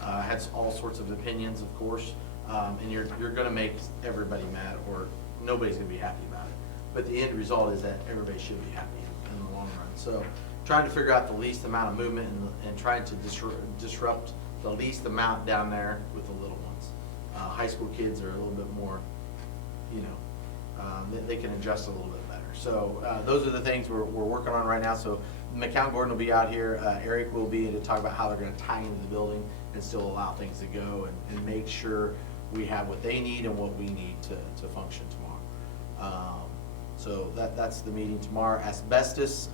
Had all sorts of opinions, of course, and you're going to make everybody mad, or nobody's going to be happy about it. But the end result is that everybody should be happy in the long run. So trying to figure out the least amount of movement and trying to disrupt the least amount down there with the little ones. High school kids are a little bit more, they can adjust a little bit better. So those are the things we're working on right now. So McCown Gordon will be out here. Eric will be to talk about how they're going to tie into the building and still allow things to go and make sure we have what they need and what we need to function tomorrow. So that's the meeting tomorrow. Asbestos,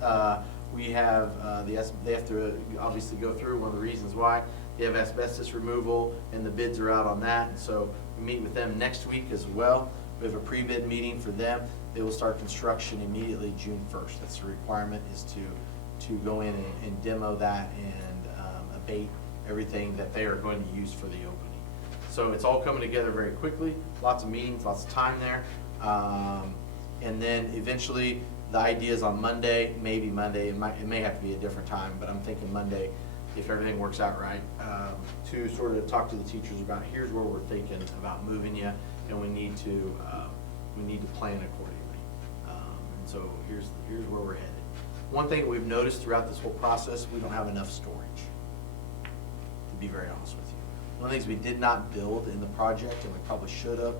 we have they have to obviously go through. One of the reasons why they have asbestos removal, and the bids are out on that. And so we meet with them next week as well. We have a pre-bid meeting for them. They will start construction immediately June 1st. That's the requirement, is to go in and demo that and abate everything that they are going to use for the opening. So it's all coming together very quickly, lots of meetings, lots of time there. And then eventually, the idea is on Monday, maybe Monday, it may have to be a different time, but I'm thinking Monday, if everything works out right, to sort of talk to the teachers about, here's where we're thinking about moving you, and we need to plan accordingly. And so here's where we're headed. One thing we've noticed throughout this whole process, we don't have enough storage, to be very honest with you. One of the things we did not build in the project, and we probably should have,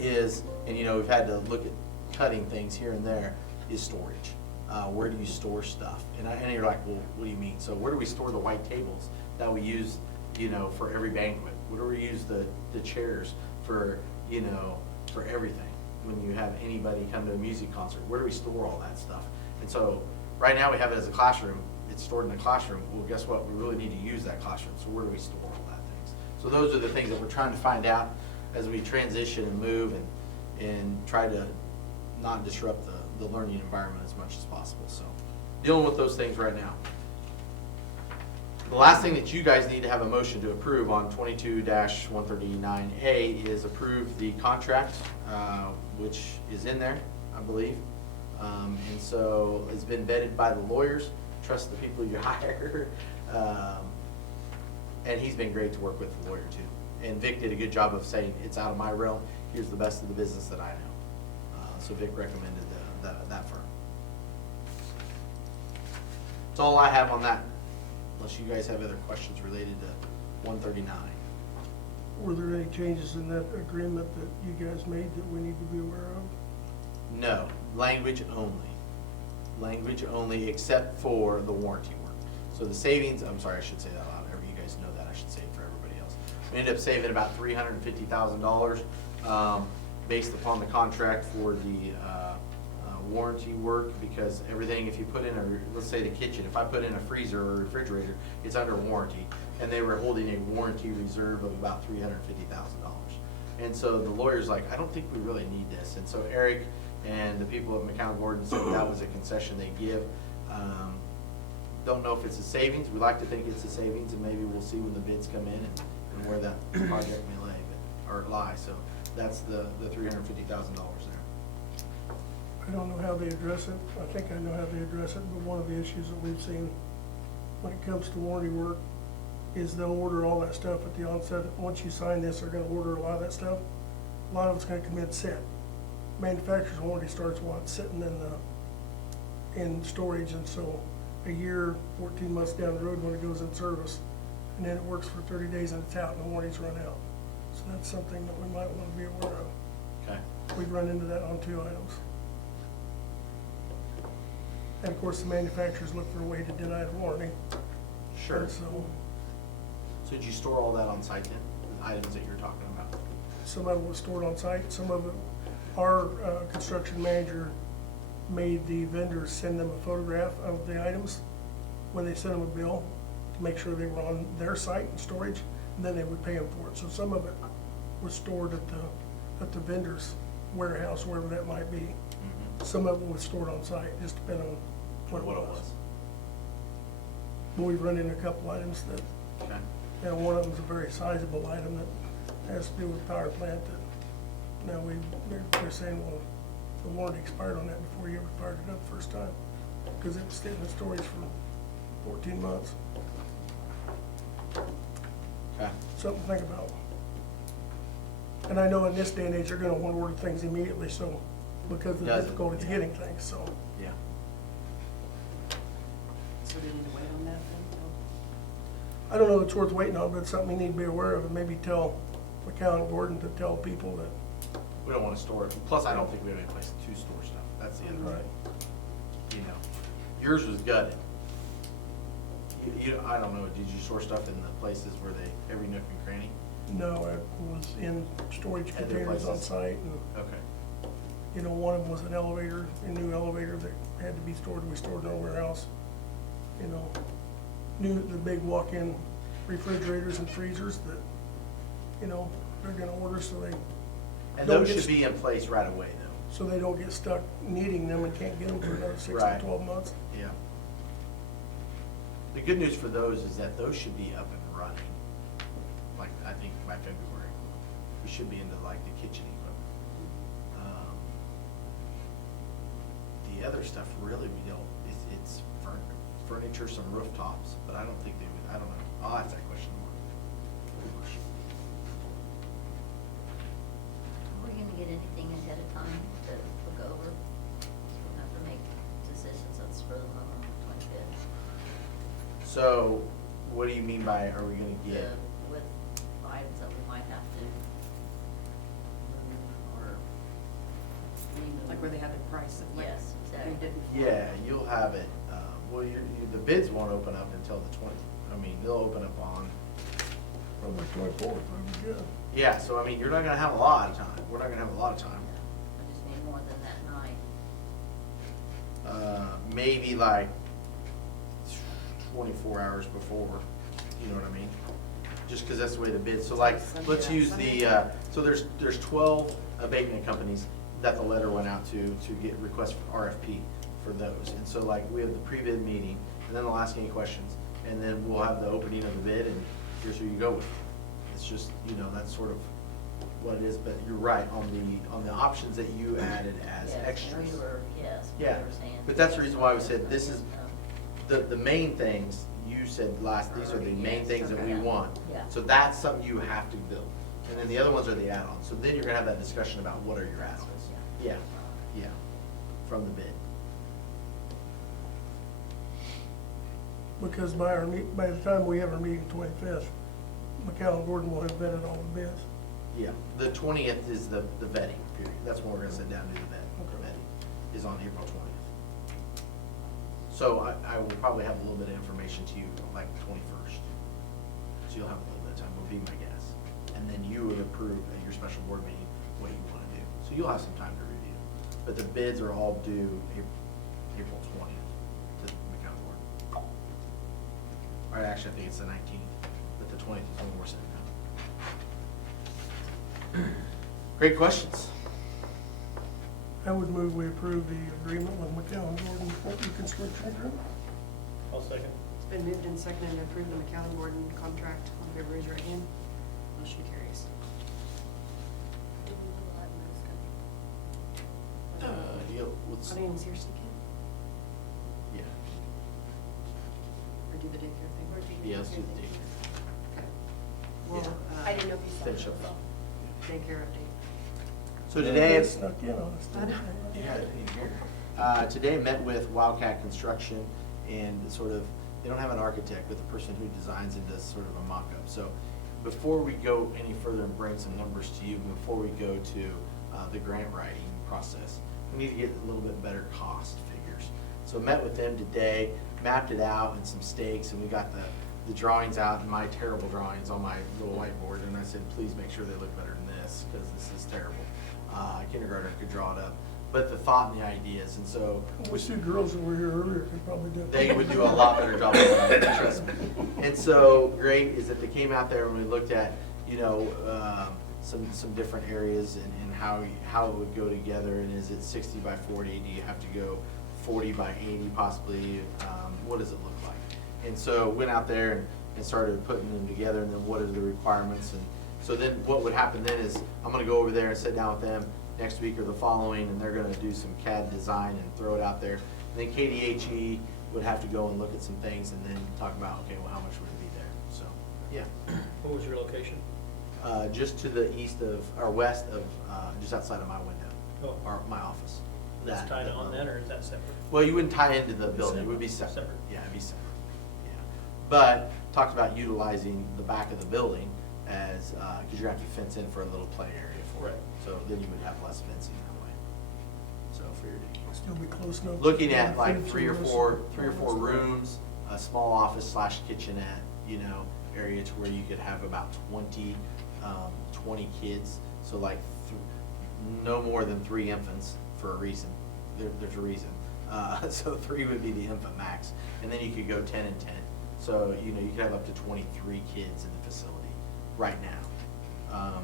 is, and we've had to look at cutting things here and there, is storage. Where do you store stuff? And you're like, well, what do you mean? So where do we store the white tables that we use, for every banquet? Where do we use the chairs for, for everything? When you have anybody come to a music concert, where do we store all that stuff? And so right now we have it as a classroom. It's stored in the classroom. Well, guess what? We really need to use that classroom. So where do we store all that things? So those are the things that we're trying to find out as we transition and move and try to not disrupt the learning environment as much as possible. So dealing with those things right now. The last thing that you guys need to have a motion to approve on 22-139A is approve the contract, which is in there, I believe. And so it's been vetted by the lawyers. Trust the people you hire. And he's been great to work with, the lawyer too. And Vic did a good job of saying, it's out of my realm. Here's the best of the business that I know. So Vic recommended that firm. That's all I have on that, unless you guys have other questions related to 139. Were there any changes in that agreement that you guys made that we need to be aware of? No, language only. Language only, except for the warranty work. So the savings, I'm sorry, I should say that loud. You guys know that. I should say it for everybody else. We ended up saving about $350,000 based upon the contract for the warranty work, because everything, if you put in let's say the kitchen, if I put in a freezer or a refrigerator, it's under warranty, and they were holding a warranty reserve of about $350,000. And so the lawyer's like, I don't think we really need this. And so Eric and the people at McCown Gordon said that was a concession they give. Don't know if it's a savings. We like to think it's a savings, and maybe we'll see when the bids come in and where that project may lie. So that's the $350,000 there. I don't know how they address it. I think I know how they address it, but one of the issues that we've seen when it comes to warranty work is they'll order all that stuff at the onset. Once you sign this, they're gonna order a lot of that stuff. A lot of it's gonna come in set. Manufacturer's warranty starts while it's sitting in storage, and so a year, 14 months down the road when it goes in service, and then it works for 30 days and it's out and the warranty's run out. So that's something that we might want to be aware of. Okay. We've run into that on 2 items. And of course, the manufacturers look for a way to deny the warranty. Sure. And So did you store all that on site then, the items that you're talking about? some of it was stored on site, some of it, our construction manager made the vendors send them a photograph of the items when they sent them a bill to make sure they were on their site in storage, and then they would pay them for it. So some of it was stored at the vendor's warehouse, wherever that might be. Some of it was stored on site, just depending on what it was. But we've run into a couple items that, Okay. and one of them is a very sizable item that has to do with power plant that, now they're saying, well, the warranty expired on that before you ever fired it up the first time, because it was sitting in storage for 14 months. Okay. Something to think about. And I know in this day and age, they're gonna want to order things immediately, so, because of the Does it? difficulty Yeah. getting things, so. Yeah. So we need to wait on that then? I don't know if it's worth waiting on, but it's something we need to be aware of, and maybe tell McCown and Gordon to tell people that. We don't want to store it. Plus, I don't think we have any place to store stuff. That's the end of it. Yours was gutted. I don't know, did you store stuff in the places where every nook and cranny? No, it was in storage Other containers on places? site, and, Okay. one of them was an elevator, a new elevator that had to be stored, we stored in our warehouse. The big walk-in refrigerators and freezers that, they're gonna order so they. And don't those get should be in place right away, though. So they don't get stuck needing them and can't get them for another 6 to Right. 12 months. Yeah. The good news for those is that those should be up and running, like, I think by February. We should be into like the kitchen equipment. The other stuff, really, we don't, it's furniture, some rooftops, but I don't think they would, I don't know. I'll ask that question more. Are we gonna get anything ahead of time to look over? So we don't have to make decisions on the spur of the moment on the 25th? So, what do you mean by, are we gonna get? With items that we might have to move or remove. Like where they have the price of like. Yes, exactly. we did before. Yeah, you'll have it, well, the bids won't open up until the 20th. I mean, they'll open up on. From the 24th, good. Yeah, so I mean, you're not gonna have a lot of time. We're not gonna have a lot of time. I just need more than that night. Maybe like 24 hours before, you know what I mean? Just because that's the way the bids, so like, let's use the, so there's 12 abatement companies that the letter went out to get requests for RFP for those. And so like, we have the pre-bid meeting, and then they'll ask any questions, and then we'll have the opening of the bid, and here's who you go with. It's just, you know, that's sort of what it is, but you're right, on the options that you added as Yes, extras. we were, yes, we Yeah, were saying. but that's the reason why we said this is, the main things, you said last, these are the main things that we Okay. want. Yeah. So that's something you have to build. And then the other ones are the add-ons. So then you're gonna have that discussion about what are your add-ons. Yeah, yeah, from the bid. Because by the time we have our meeting 25th, McAllen Gordon will have vetted all the bids. Yeah, the 20th is the vetting period. That's when we're gonna sit down and do the vet. Okay. Vetting is on April 20th. So I will probably have a little bit of information to you like the 21st. So you'll have a little bit of time, would be my guess. And then you would approve at your special board meeting what you wanna do. So you'll have some time to review. But the bids are all due April 20th to McAllen Gordon. Or actually, I think it's the 19th, but the 20th is when we're sitting down. Great questions. I would move we approve the agreement with McAllen Gordon for the construction agreement. I'll second. It's been moved and seconded to approve the McAllen Gordon contract. All in favor, raise your right hand. Motion carries. Yeah, let's, Audience here, so can, yeah, or do the daycare thing? yeah, let's do the date. Okay. Well, Yeah. I didn't know if you saw Finish that. up. daycare update. So today, It's snuck in on us. I know. yeah, I didn't hear. Today I met with Wildcat Construction and sort of, they don't have an architect, but the person who designs and does sort of a mock-up. So before we go any further and bring some numbers to you, before we go to the grant writing process, we need to get a little bit better cost figures. So met with them today, mapped it out in some stakes, and we got the drawings out, and my terrible drawings on my little whiteboard, and I said, please make sure they look better than this, because this is terrible. Kindergartner could draw it up, but the thought and the ideas, and so. We two girls that were here earlier could probably do it. They would do a lot better job than I did, trust me. And so, great is that they came out there and we looked at, you know, some different areas and how it would go together, and is it 60 by 40, do you have to go 40 by 80 possibly, what does it look like? And so, went out there and started putting them together, and then what are the requirements, and so then what would happen then is, I'm gonna go over there and sit down with them next week or the following, and they're gonna do some CAD design and throw it out there. And then KDHE would have to go and look at some things and then talk about, okay, well, how much would it be there? So, yeah. What was your location? Just to the east of, or west of, just outside of my window, Oh. or my office. That's That- tied on that, or is that separate? Well, you wouldn't tie into the building, it would be separate. Separate. Yeah, it'd be separate, yeah. But, talked about utilizing the back of the building as, because you're gonna have to fence in for a little play area for it. Right. So then you would have less fencing that way. So for your, Still be close enough. looking at like Finish three or the four rest. rooms, a small office slash kitchenette, you know, area to where you could have about 20 kids. So like no more than 3 infants for a reason. There's a reason. So 3 would be the infant max, and then you could go 10 and 10. So you know you could have up to 23 kids in the facility right now.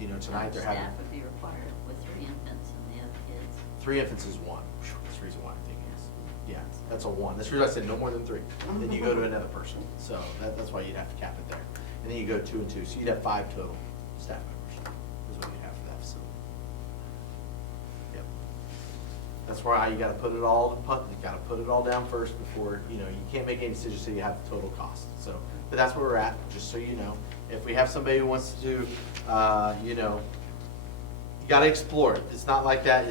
You know, tonight they're having. Staff would be required with 3 infants and the other kids. 3 infants is 1. That's the reason why I'm thinking is Yeah, that's a one. That's the reason I said no more than 3. Then you go to another person. So that's why you'd have to cap it there. And then you go 2 and 2. So you'd have 5 total staff members is what you have for that facility. Yep. That's why you gotta put it all, you gotta put it all down first before, you can't make any decisions till you have the total cost. So, but that's where we're at, just so you know. If we have somebody who wants to do, you gotta explore it. It's not like that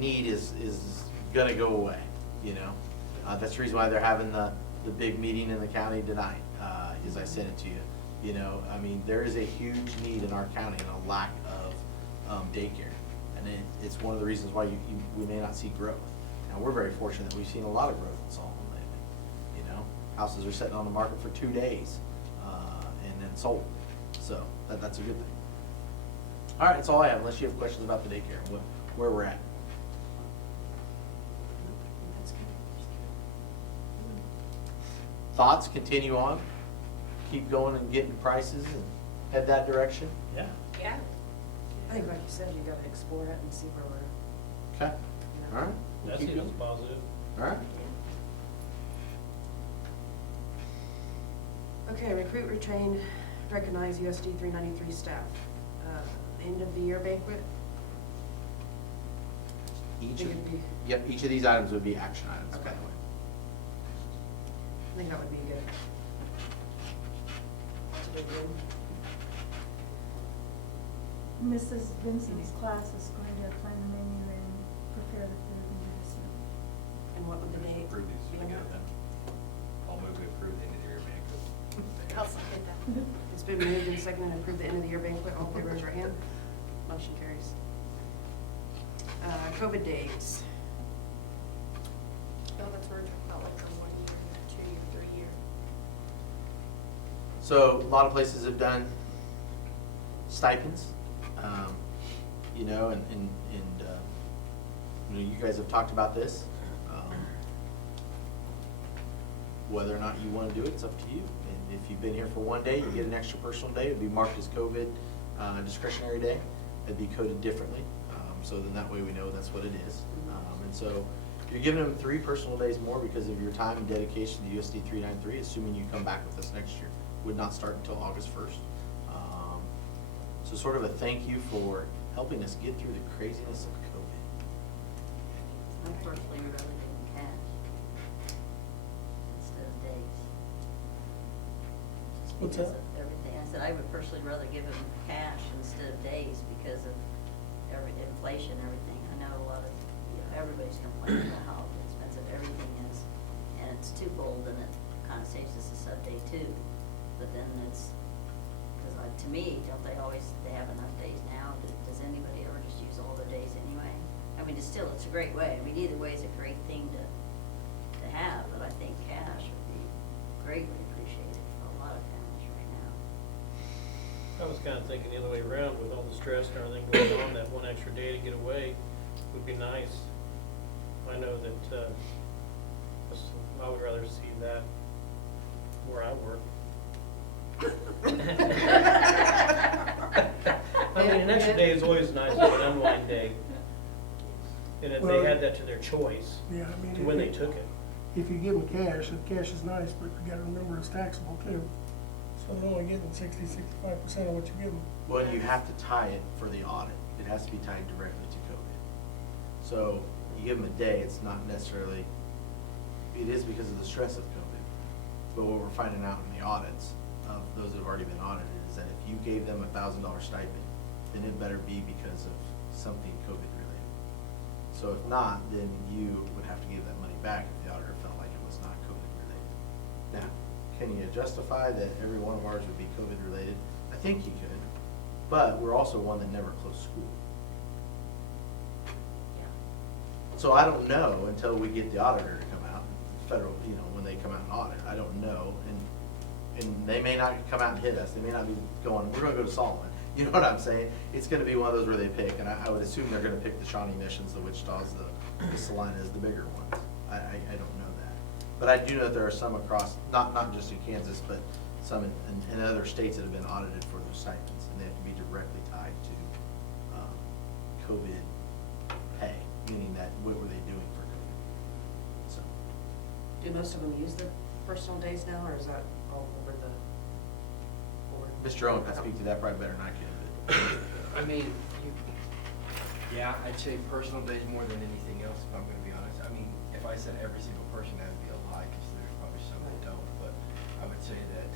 need is gonna go away, That's the reason why they're having the big meeting in the county tonight, as I sent it to you. There is a huge need in our county and a lack of daycare. And it's one of the reasons why we may not see growth. Now, we're very fortunate that we've seen a lot of growth in Solomon lately. Houses are sitting on the market for 2 days, and then sold. So that's a good thing. All right, that's all I have, unless you have questions about the daycare and where we're at. Thoughts, continue on, keep going and getting prices and head that direction? Yeah. Yeah. I think like you said, you gotta explore it and see where we're. Okay, all right. we'll That's keep it, going. it's positive. All right. Okay, recruit, retrain, recognize USD 393 staff. End of the year banquet. Each Think of, it'd be- yep, each of these items would be action items, by Okay. the way. I think that would be good. It's a big one. Mrs. Vincent's class is going to plan the menu and prepare the food and do this. And what would the date? Approve these, be we on got that? them. I'll move to approve the end of the year banquet. I'll second that. It's been moved and seconded to approve the end of the year banquet. All in favor, raise your hand. Motion carries. COVID dates. No, that's where we're talking about like from 1 year, 2 year, 3 year. So a lot of places have done stipends, you guys have talked about this. Whether or not you want to do it, it's up to you. And if you've been here for 1 day, you get an extra personal day. It'd be marked as COVID discretionary day. It'd be coded differently, so then that way we know that's what it is. And so you're giving them 3 personal days more because of your time and dedication to USD 393, assuming you come back with us next year. Would not start until August 1st. So sort of a thank you for helping us get through the craziness of COVID. I personally would rather give them cash instead of days. Just What's because that? of everything. I said I would personally rather give them cash instead of days because of inflation, everything. I know a lot of, everybody's complaining about how expensive everything is. And it's twofold, and it kind of saves us a sub-day too. But then it's, because to me, don't they have enough days now? Does anybody ever just use all their days anyway? It's a great way. Either way is a great thing to have, but I think cash would be greatly appreciated for a lot of families right now. I was kind of thinking the other way around with all the stress and everything going on, that 1 extra day to get away would be nice. I know that, I would rather see that where I work. An extra day is always nice, like an unwind day. And if they had that to their choice, Yeah, to when they took it. if you give them cash, the cash is nice, but you gotta remember it's taxable too. So they're only getting 65% of what you give them. Well, you have to tie it for the audit. It has to be tied directly to COVID. So you give them a day, it's not necessarily, it is because of the stress of COVID. But what we're finding out in the audits of those that have already been audited is that if you gave them $1,000 stipend, then it better be because of something COVID related. So if not, then you would have to give that money back if the auditor felt like it was not COVID related. Now, can you justify that every one of ours would be COVID related? I think you could, but we're also one that never closed school. Yeah. So I don't know until we get the auditor to come out, federal, when they come out and audit, I don't know. And they may not come out and hit us. They may not be going, we're gonna go to Solomon. You know what I'm saying? It's gonna be one of those where they pick, and I would assume they're gonna pick the Shawnee Missions, the Wichitas, the Salinas, the bigger ones. I don't know that. But I do know that there are some across, not just in Kansas, but some in other states that have been audited for those stipends, and they have to be directly tied to COVID pay, meaning that what were they doing for COVID? Do most of them use the personal days now, or is that all over the board? Mr. Owen can speak to that probably better than I can, but. I mean, yeah, I'd say personal days more than anything else, if I'm gonna be honest. I mean, if I said every single person, that'd be a lie, because there's probably some that don't, but I would say that,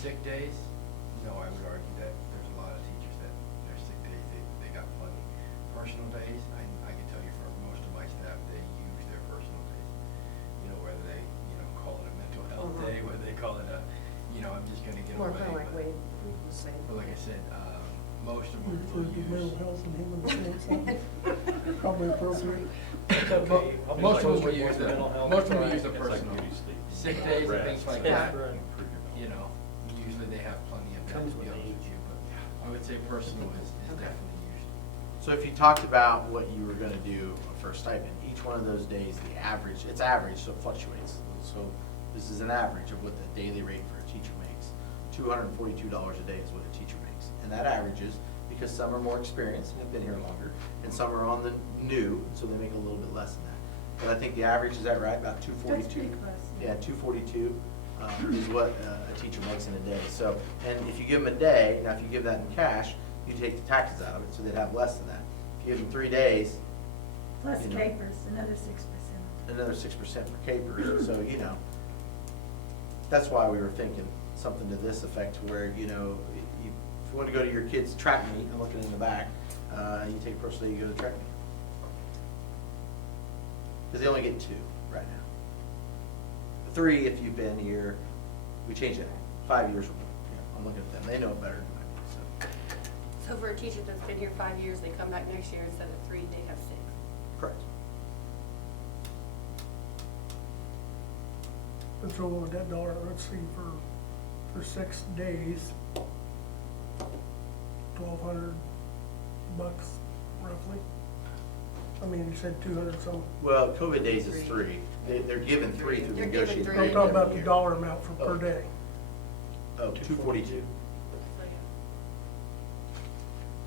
sick days, no, I would argue that there's a lot of teachers that their sick days, they got plenty. Personal days, I can tell you for most of my staff, they use their personal days. Whether they, call it a mental health day, whether they call it a, I'm just gonna get away. More kind of like but- Wade was saying. But like I said, most of them Refer will to use. mental health and human resources. Probably appropriate. It's okay. I'll be Most of them like, will use the, mental health, most of them will right? use the It's like personal. beauty sleep. Sick days and things like Yeah. that, Right. usually they have plenty of that, Comes to be with honest with age. you, but I would say personal is definitely used. So if you talked about what you were gonna do for a stipend, each one of those days, the average, it's average, so it fluctuates. So this is an average of what the daily rate for a teacher makes. $242 a day is what a teacher makes. And that averages because some are more experienced and have been here longer, and some are on the new, so they make a little bit less than that. But I think the average, is that right, about 242? That's pretty close. Yeah, 242 is what a teacher makes in a day. So, and if you give them a day, now if you give that in cash, you take the taxes out of it, so they'd have less than that. If you give them 3 days, Plus you know. capers, another 6%. another 6% for capers, so, that's why we were thinking something to this effect, to where, if you want to go to your kid's track meet, I'm looking in the back, you take a personal day, you go to track meet. Because they only get 2 right now. 3 if you've been here, we changed it, 5 years from now. Yeah, I'm looking at them, they know it better than I do, so. So for a teacher that's been here 5 years, they come back next year, instead of 3, they have 6. Correct. And so with that dollar, let's see, for 6 days, $1,200 roughly. I mean, you said 200 some. Well, COVID days is 3. They're given 3 through the They're given negotiated 3. I'm rate talking every about the year. dollar amount for per Oh. day. Oh, 242.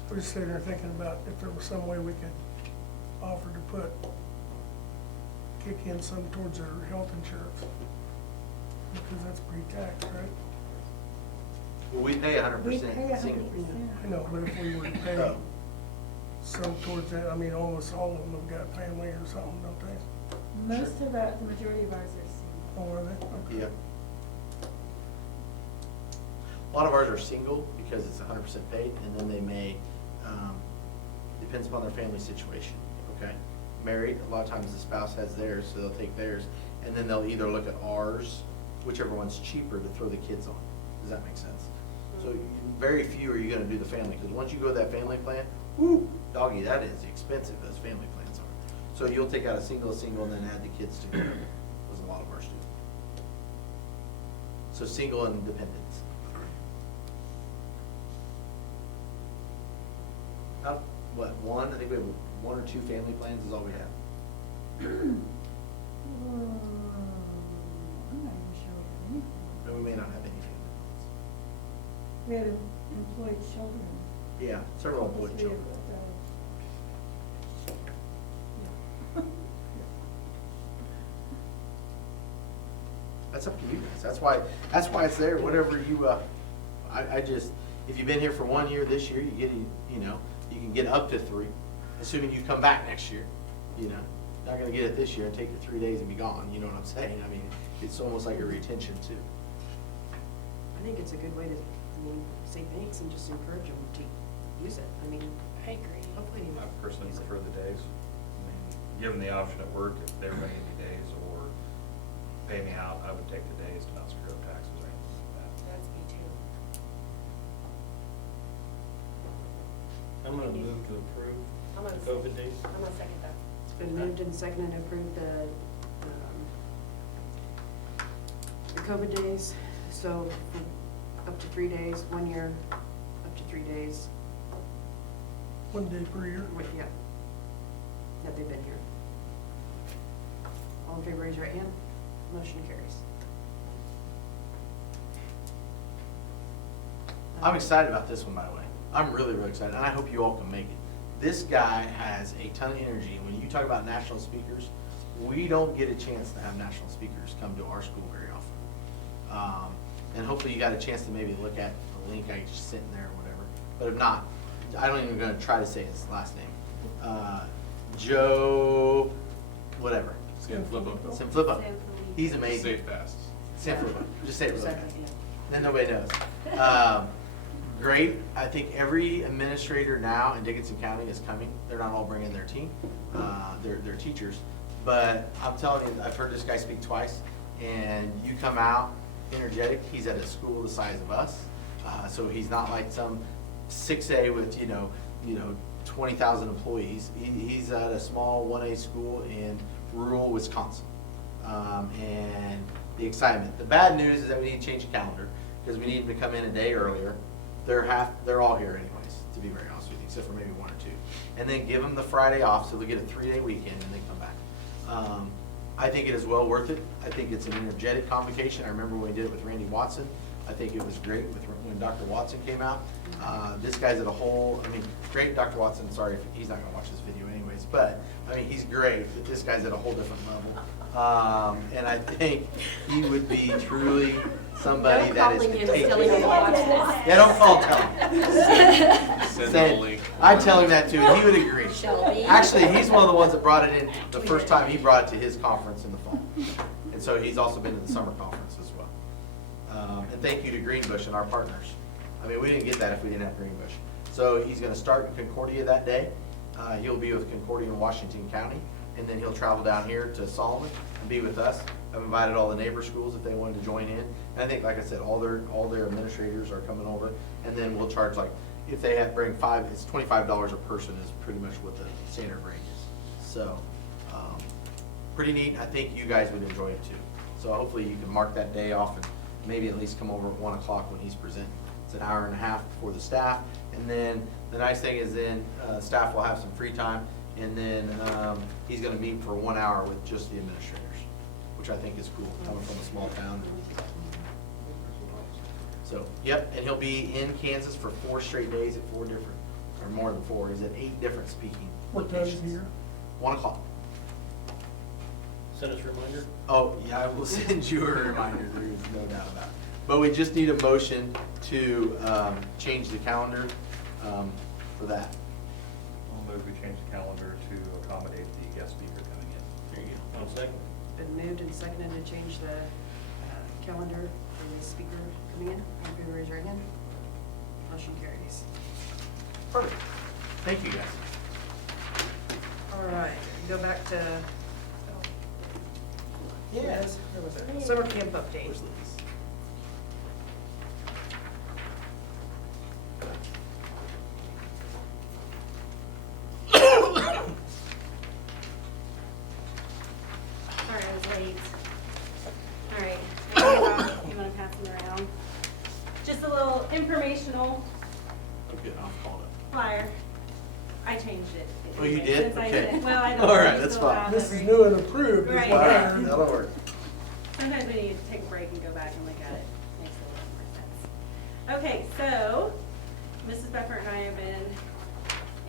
I was sitting there thinking about if there was some way we could offer to kick in some towards their health insurance. Because that's pre-tax, right? Well, we pay 100% We pay 100%. single. I know, but if we were to pay Oh. some towards that, I mean, almost all of them have got family or something, don't they? Most of the majority of ours are single. Oh, are they? Okay. Yeah. A lot of ours are single because it's 100% paid, and then they may, depends upon their family situation, okay? Married, a lot of times the spouse has theirs, so they'll take theirs, and then they'll either look at ours, whichever one's cheaper, to throw the kids on. Does that make sense? So very few are you gonna do the family, because once you go to that family plan, whoo, doggy, that is expensive, those family plans are. So you'll take out a single, and then add the kids together, as a lot of ours do. So single and dependents. About, what, one? I think we have 1 or 2 family plans is all we have. I'm not even sure we have anything. And we may not have any family We have employed children. plans. Yeah, several employed Three of children. those. That's up to you guys. That's why it's there, whatever you, I just, if you've been here for 1 year this year, you get, you can get up to 3, assuming you come back next year, Not gonna get it this year and take your 3 days and be gone, you know what I'm saying? I mean, it's almost like a retention too. I think it's a good way to, say thanks and just encourage them to use it. I mean, I agree. hopefully you I personally use it. prefer the days. I mean, given the option at work, if they're paying me days or pay me out, I would take the days to not screw up taxes or anything like that. That's me too. I'm gonna move to approve I'm gonna the COVID days. I'm gonna second that. It's been moved and seconded to approve the COVID days, so up to 3 days, 1 year, up to 3 days. 1 day per year. Yeah, that they've been here. All in favor, raise your right hand. Motion carries. I'm excited about this one, by the way. I'm really, really excited, and I hope you all can make it. This guy has a ton of energy, and when you talk about national speakers, we don't get a chance to have national speakers come to our school very often. And hopefully you got a chance to maybe look at the link I just sent in there or whatever. But if not, I don't even gonna try to say his last name. Joe, whatever. Sanfilippo. He's amazing. Safe fast. Sanfilippo. Just say it really fast. Then nobody knows. Great. I think every administrator now in Dickinson County is coming. They're not all bringing their team, their teachers. But I'm telling you, I've heard this guy speak twice, and you come out energetic. He's at a school the size of us, so he's not like some 6A with 20,000 employees. He's at a small 1A school in rural Wisconsin, and the excitement. The bad news is that we need to change the calendar because we need them to come in a day earlier. They're all here anyways, to be very honest with you, except for maybe one or two. And then give them the Friday off so they get a 3-day weekend and they come back. I think it is well worth it. I think it's an energetic convocation. I remember when we did it with Randy Watson. I think it was great when Dr. Watson came out. This guy's at a whole, great Dr. Watson, sorry if he's not gonna watch this video anyways, but, he's great, but this guy's at a whole different level. And I think he would be truly somebody that is contagious. Yeah, don't call and tell him. Send the link. I tell him that too, and he would agree. Shelby. Actually, he's one of the ones that brought it in the first time he brought it to his conference in the fall. And so he's also been to the summer conference as well. And thank you to Greenbush and our partners. We didn't get that if we didn't have Greenbush. So he's gonna start in Concordia that day. He'll be with Concordia in Washington County, and then he'll travel down here to Solomon and be with us. I've invited all the neighbor schools if they wanted to join in. And I think, like I said, all their administrators are coming over, and then we'll charge, like, if they bring 5, it's $25 a person is pretty much what the standard rate is. So, pretty neat. I think you guys would enjoy it too. So hopefully you can mark that day off and maybe at least come over at 1 o'clock when he's presenting. It's an hour and a half for the staff, and then the nice thing is then staff will have some free time, and then he's gonna meet for 1 hour with just the administrators, which I think is cool, coming from a small town. So, yep, and he'll be in Kansas for 4 straight days at 4 different, or more than 4, he's at 8 different speaking What time is locations. it here? 1 o'clock. Send us a reminder. Oh, yeah, I will send you a reminder, there is no doubt about it. But we just need a motion to change the calendar for that. I'll move we change the calendar to accommodate the guest speaker coming in. There you go. One second. Been moved and seconded to change the calendar for the speaker coming in. All in favor, raise your hand. Motion carries. Perfect. Thank you, guys. All right, go back to, Yes. where was it? Summer camp update. Where's Lucas? Sorry, I was late. All right, you wanna pass them around? Just a little informational Okay, I'll call it. flyer. I changed it. Oh, you did? Since I Okay. sent- Well, I don't. All right, know, that's still fine. have This is every- new and approved, is Right. what I Alright, heard. that'll work. Sometimes we need to take a break and go back and look at it. Makes a little more sense. Okay, so Mrs. Becker and I have been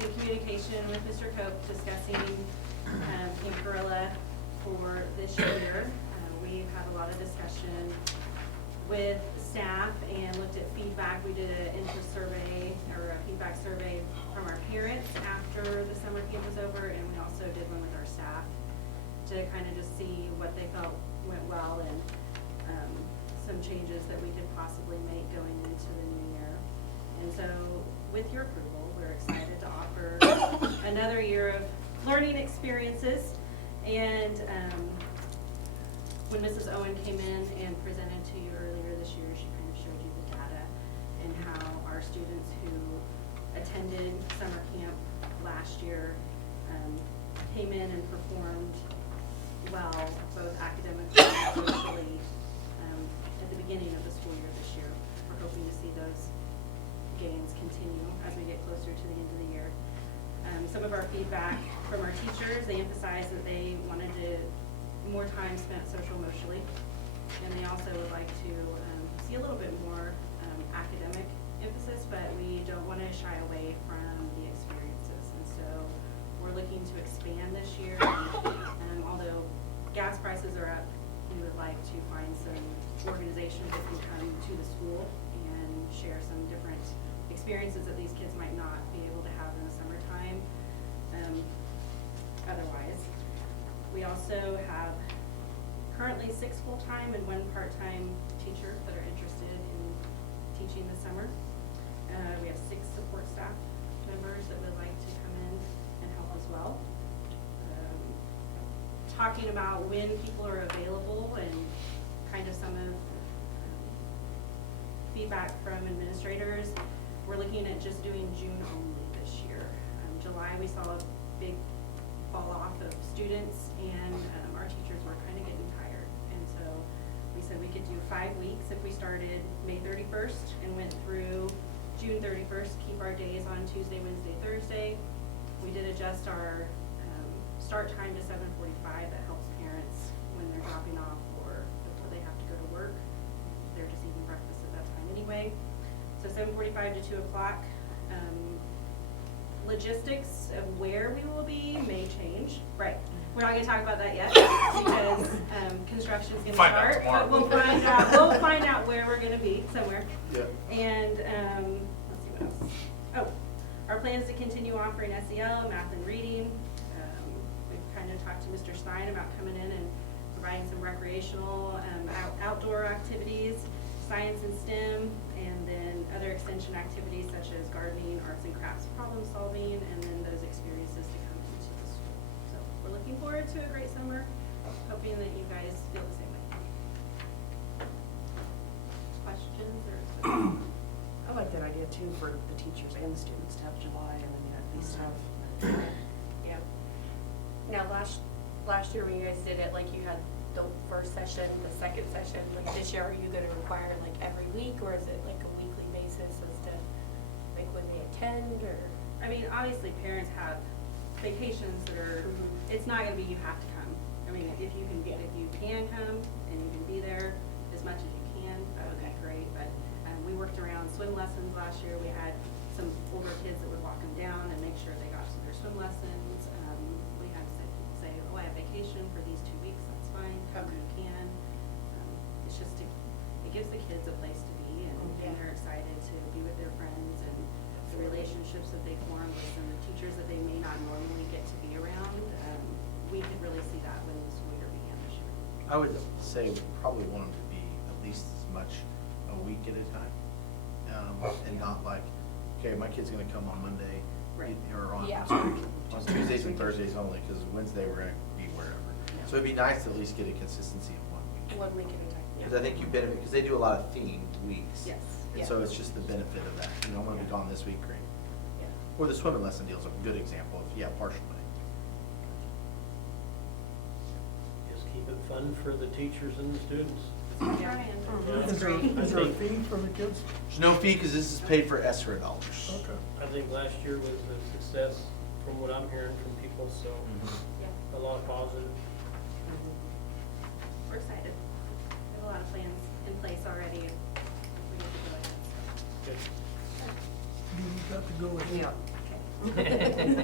in communication with Mr. Cope discussing Camp Gorilla for this year. We've had a lot of discussion with staff and looked at feedback. We did an interest survey or a feedback survey from our parents after the summer camp was over, and we also did one with our staff to kind of just see what they felt went well and some changes that we could possibly make going into the new year. And so with your approval, we're excited to offer another year of learning experiences. And when Mrs. Owen came in and presented to you earlier this year, she kind of showed you the data and how our students who attended summer camp last year came in and performed well, both academically and socially, at the beginning of the school year this year. We're hoping to see those gains continue as we get closer to the end of the year. Some of our feedback from our teachers, they emphasized that they wanted more time spent social-emotionally, and they also would like to see a little bit more academic emphasis, but we don't want to shy away from the experiences. And so we're we're looking to expand this year. Although gas prices are up, we would like to find some organizations that can come to the school and share some different experiences that these kids might not be able to have in the summertime. Otherwise, we also have currently 6 full-time and 1 part-time teacher that are interested in teaching this summer. We have 6 support staff members that would like to come in and help as well. Talking about when people are available and kind of some of feedback from administrators. We're looking at just doing June only this year. July, we saw a big fall off of students, and our teachers were kind of getting tired. And so we said we could do 5 weeks if we started May 31st and went through June 31st, keep our days on Tuesday, Wednesday, Thursday. We did adjust our start time to 7:45. That helps parents when they're dropping off or before they have to go to work. They're just eating breakfast at that time anyway. So 7:45 to 2 o'clock. Logistics of where we will be may change. Right. We're not going to talk about that yet because construction's going to start. But we'll find out where we're going to be somewhere. Yeah. And let's see what else. Oh, our plan is to continue offering SEL, math and reading. We've kind of talked to Mr. Stein about coming in and providing some recreational outdoor activities, science and STEM, and then other extension activities such as gardening, arts and crafts, problem solving, and then those experiences to come into the school. So we're looking forward to a great summer, hoping that you guys feel the same way. Questions or? I like that idea too for the teachers and the students to have July and then at least have. Yeah. Now, last year when you guys did it, like you had the first session, the second session, like this year, are you gonna require like every week, or is it like a weekly basis as to like when they attend, or? I mean, obviously parents have vacations that are, it's not gonna be you have to come. I mean, if you can come and you can be there as much as you can, that would be great. But we worked around swim lessons last year. We had some older kids that would walk them down and make sure they got to their swim lessons. We had people say, oh, I have vacation for these 2 weeks, that's fine, come when you can. It's just, it gives the kids a place to be, and they're excited to be with their friends and the relationships that they form with some of the teachers that they may not normally get to be around. We could really see that when the school year began this year. I would say we probably want them to be at least as much a week at a time. And not like, okay, my kid's gonna come on Monday, Right. or on, Yeah. sorry, on Tuesdays and Thursdays only, because Wednesday we're gonna be wherever. So it'd be nice to at least get a consistency of 1 week. 1 week at a time. Because I think you benefit, because they do a lot of themed weeks. Yes. And so it's just the benefit of that, you know, I'm gonna be gone this week, great. Yeah. Or the swimming lesson deal's a good example of, yeah, partially. Just keep it fun for the teachers and the students. Trying. Yeah. Is there a fee for the kids? There's no fee, because this is paid for ESSER dollars. Okay. I think last year was a success from what I'm hearing from people, so Yeah. a lot of positive. We're excited. We have a lot of plans in place already. If we get to go ahead. Good. You got to go with. Yeah.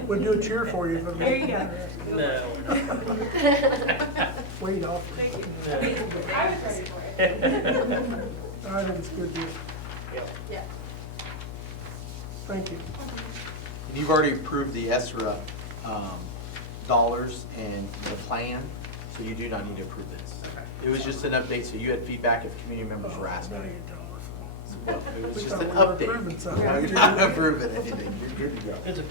We'll do a cheer for you. There you go. No, we're not. Wait off. Thank you. Yeah. I was ready for it. I think it's good deal. Yeah. Yeah. Thank you. And you've already approved the ESSER dollars and the plan, so you do not need to approve this. It was just an update, so you had feedback if community members were asking. Now you tell us. Well, it was We just thought an we were update. approving something. No, you're not approving anything, you're good to go. It's a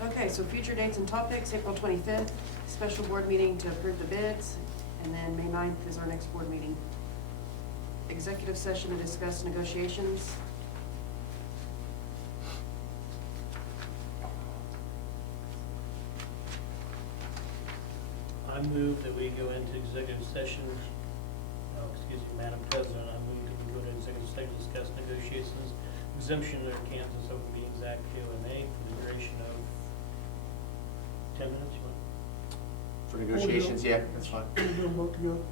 Okay, so future dates and topics, April 25th, special board meeting to approve the bids, and then May 9th is our next board meeting. Executive session to discuss negotiations. I move that we go into executive session, Madam President, I move that we go into executive session to discuss negotiations, exemption under Kansas Open Meetings Act, KOMA, for the duration of 10 minutes, you want? For negotiations, yeah, that's fine. We'll do them both together.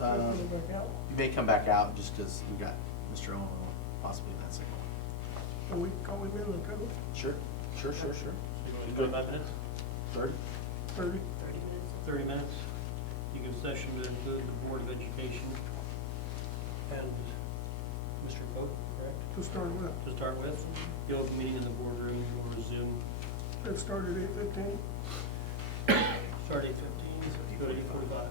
Um, Back out. You may come back out, just because we got Mr. Owen possibly in that second one. Can we call him in and cover? Sure. You want to go 5 minutes? 30? 30? 30 minutes. You give session to include the Board of Education and Mr. Cope, correct? To start with. To start with, the open meeting in the boardroom will resume. It started at 8:15. Start 8:15, so you go to 8:45.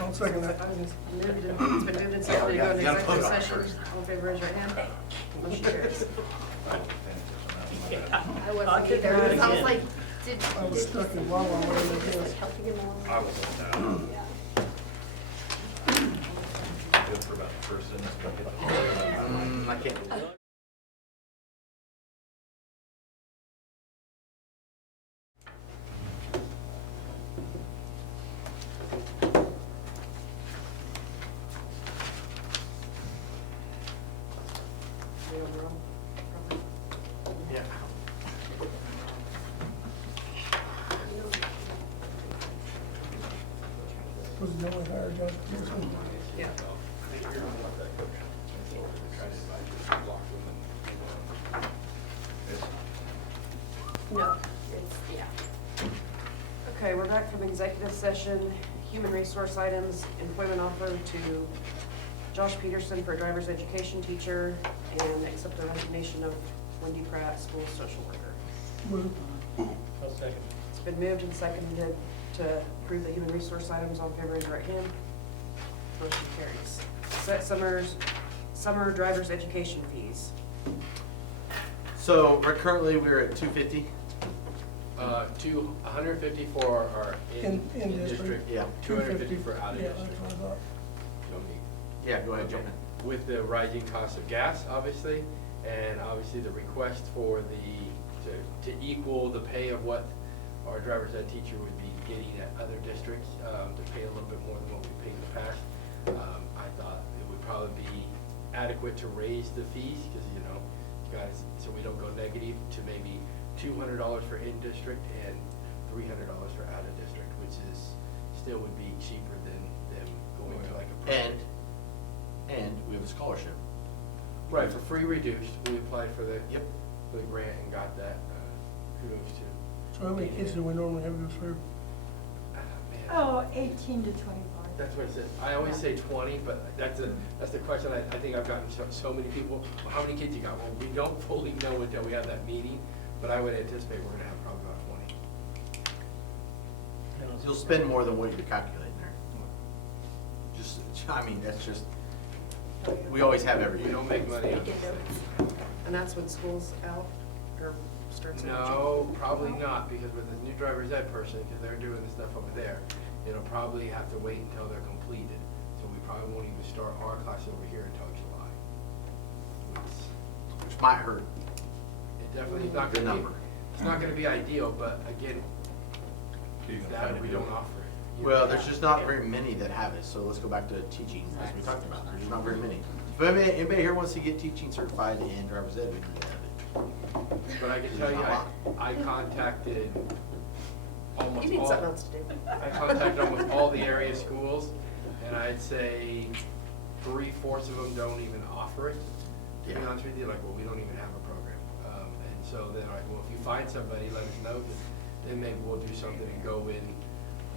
I'll second that. It's been moved and seconded to go into executive session. All in favor, raise your hand. Motion carries. I wasn't either, I was like, did. I was stuck in Wawa when I did this. Helping him along. I was on that. Good for about the first sentence. I can't. The overall, probably. Yeah. Was the only hire Josh Pearson? Yeah. No, it's, yeah. Okay, we're back from executive session. Human resource items, employment offer to Josh Peterson for driver's education teacher, and accept the resignation of Wendy Pratt, school social worker. Move. I'll second. It's been moved and seconded to approve the human resource items. All in favor, raise your right hand. Motion carries. Set summer driver's education fees. So currently we're at 250. 150 for our In in-district, district. Yeah. 250 for out of Yeah, that's district. what I thought. Yeah, go ahead, jump in. With the rising cost of gas, obviously, and obviously the request for to equal the pay of what our driver's ed teacher would be getting at other districts, to pay a little bit more than what we paid in the past. I thought it would probably be adequate to raise the fees, because, you know, guys, so we don't go negative, to maybe $200 for in-district and $300 for out-of-district, which is, still would be cheaper than going to like a program. And we have a scholarship. Right, for free reduced, we applied for the grant and got that, kudos to. So how many kids do we normally have go through? Man, Oh, 18 to 25. That's what it says. I always say 20, but that's the question I think I've gotten so many people. Well, how many kids you got? Well, we don't fully know until we have that meeting, but I would anticipate we're gonna have probably about 20. You'll spend more than what you're calculating there. Just, I mean, that's just, we always have every We year. don't make money. And that's when school's out, or starts in June? No, probably not, because with this new driver's ed person, because they're doing the stuff over there, it'll probably have to wait until they're completed. So we probably won't even start our class over here until July. Which might hurt. It definitely is not The gonna be, number. it's not gonna be ideal, but again, that we don't offer it. You Well, know? there's just not very many that have it, so let's go back to teaching, as we talked about, there's just not very many. If anybody here wants to get teaching certified in driver's ed, we can have it. But I can tell you, I contacted almost You need all, something else to do. I contacted almost all the area schools, and I'd say 3/4 of them don't even offer it. To be Yeah. honest with you, like, well, we don't even have a program. And so they're like, well, if you find somebody, let us know, 'cause then maybe we'll do something and go in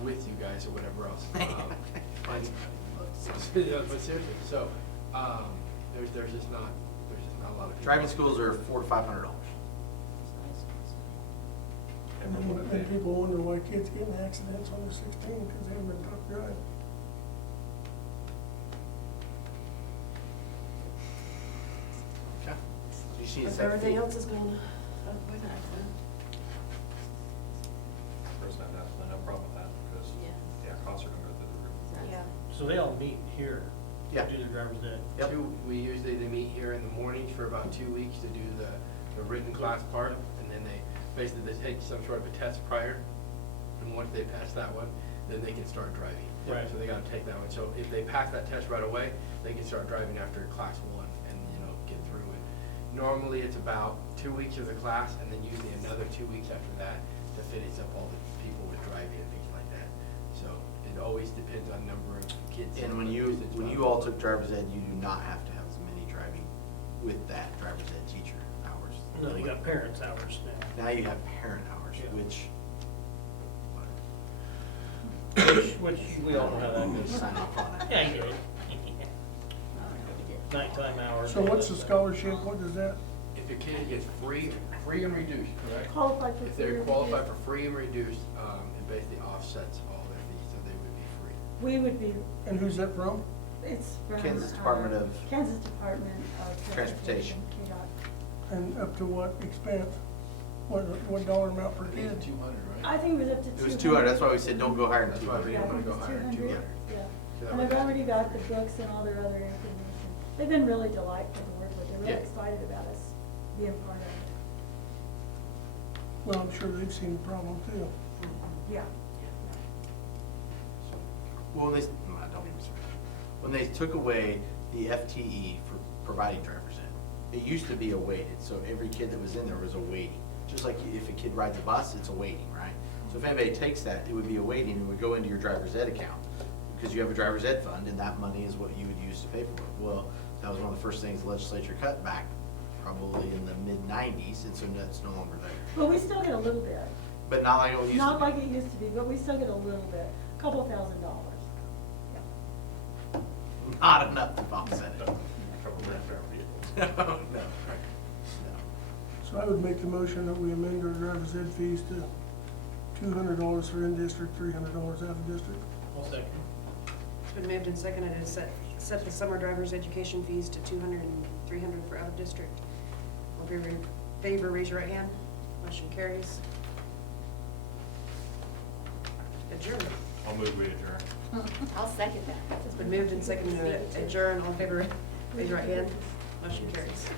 with you guys or whatever else. Yeah, but seriously, so, there's just not a lot of people. Driving schools are $400 to $500. And people wonder why kids get in accidents when they're 16, because they haven't been taught to drive. Okay. You see If everything else is going up with that, Person I've asked, no problem with that, because, yeah, costs are gonna go through the roof. Yeah. So they all meet here Yeah. to do their driver's ed. Yep. They meet here in the mornings for about 2 weeks to do the written class part, and then they take some sort of a test prior, and once they pass that one, then they can start driving. Right. So they gotta take that one, so if they pass that test right away, they can start driving after class 1 and, get through it. Normally, it's about 2 weeks of the class, and then usually another 2 weeks after that to finish up all the people with driving and things like So it always depends on number of kids. And when you all took driver's ed, you do not have to have as many driving with that driver's ed teacher hours. No, you got parents' hours now. Now you have parent hours, Yeah. which. Which we all know how that goes. Sign off on it. Yeah, you get it. Nighttime hours. So what's the scholarship, what is that? If a kid gets free and reduced, correct? Qualified for If free they're or qualified reduced? for free and reduced, it basically offsets all their fees, so they would be free. We would be, And who's that from? it's from. Kansas Department of Kansas Department of Transportation. KDOT. And up to what expense? What dollar amount per kid? 200, right? I think it was up to 200. It was 200, that's why we said don't go higher than That's why we 200. don't wanna go Yeah, higher than 200. Yeah, So that and way- they've already got the books and all their other information. They've been really delightful to work with. They're really Yeah. excited about us being part of it. Well, I'm sure they've seen the problem too. Yeah. Well, don't get me started. When they took away the FTE for providing driver's ed, it used to be a weighted, so every kid that was in there was a weighting. Just like if a kid rides a bus, it's a weighting, right? So if anybody takes that, it would be a weighting and would go into your driver's ed account. Because you have a driver's ed fund and that money is what you would use to pay for it. Well, that was one of the first things the legislature cut back, probably in the mid-90s, and so that's no longer there. But we still get a little bit. But not like it used to be. Not like it used to be, but we still get a little bit, a couple $1,000. Yeah. Not enough to offset it. No, no. So I would make the motion that we amend our driver's ed fees to $200 for in-district, $300 out of district. I'll second. It's been moved and seconded to set the summer driver's education fees to $200 and $300 for out of district. All in favor, raise your right hand. Motion carries. Adjourn. I'll move we adjourn. I'll second that. It's been moved and seconded to adjourn. All in favor, raise your right hand. Motion carries.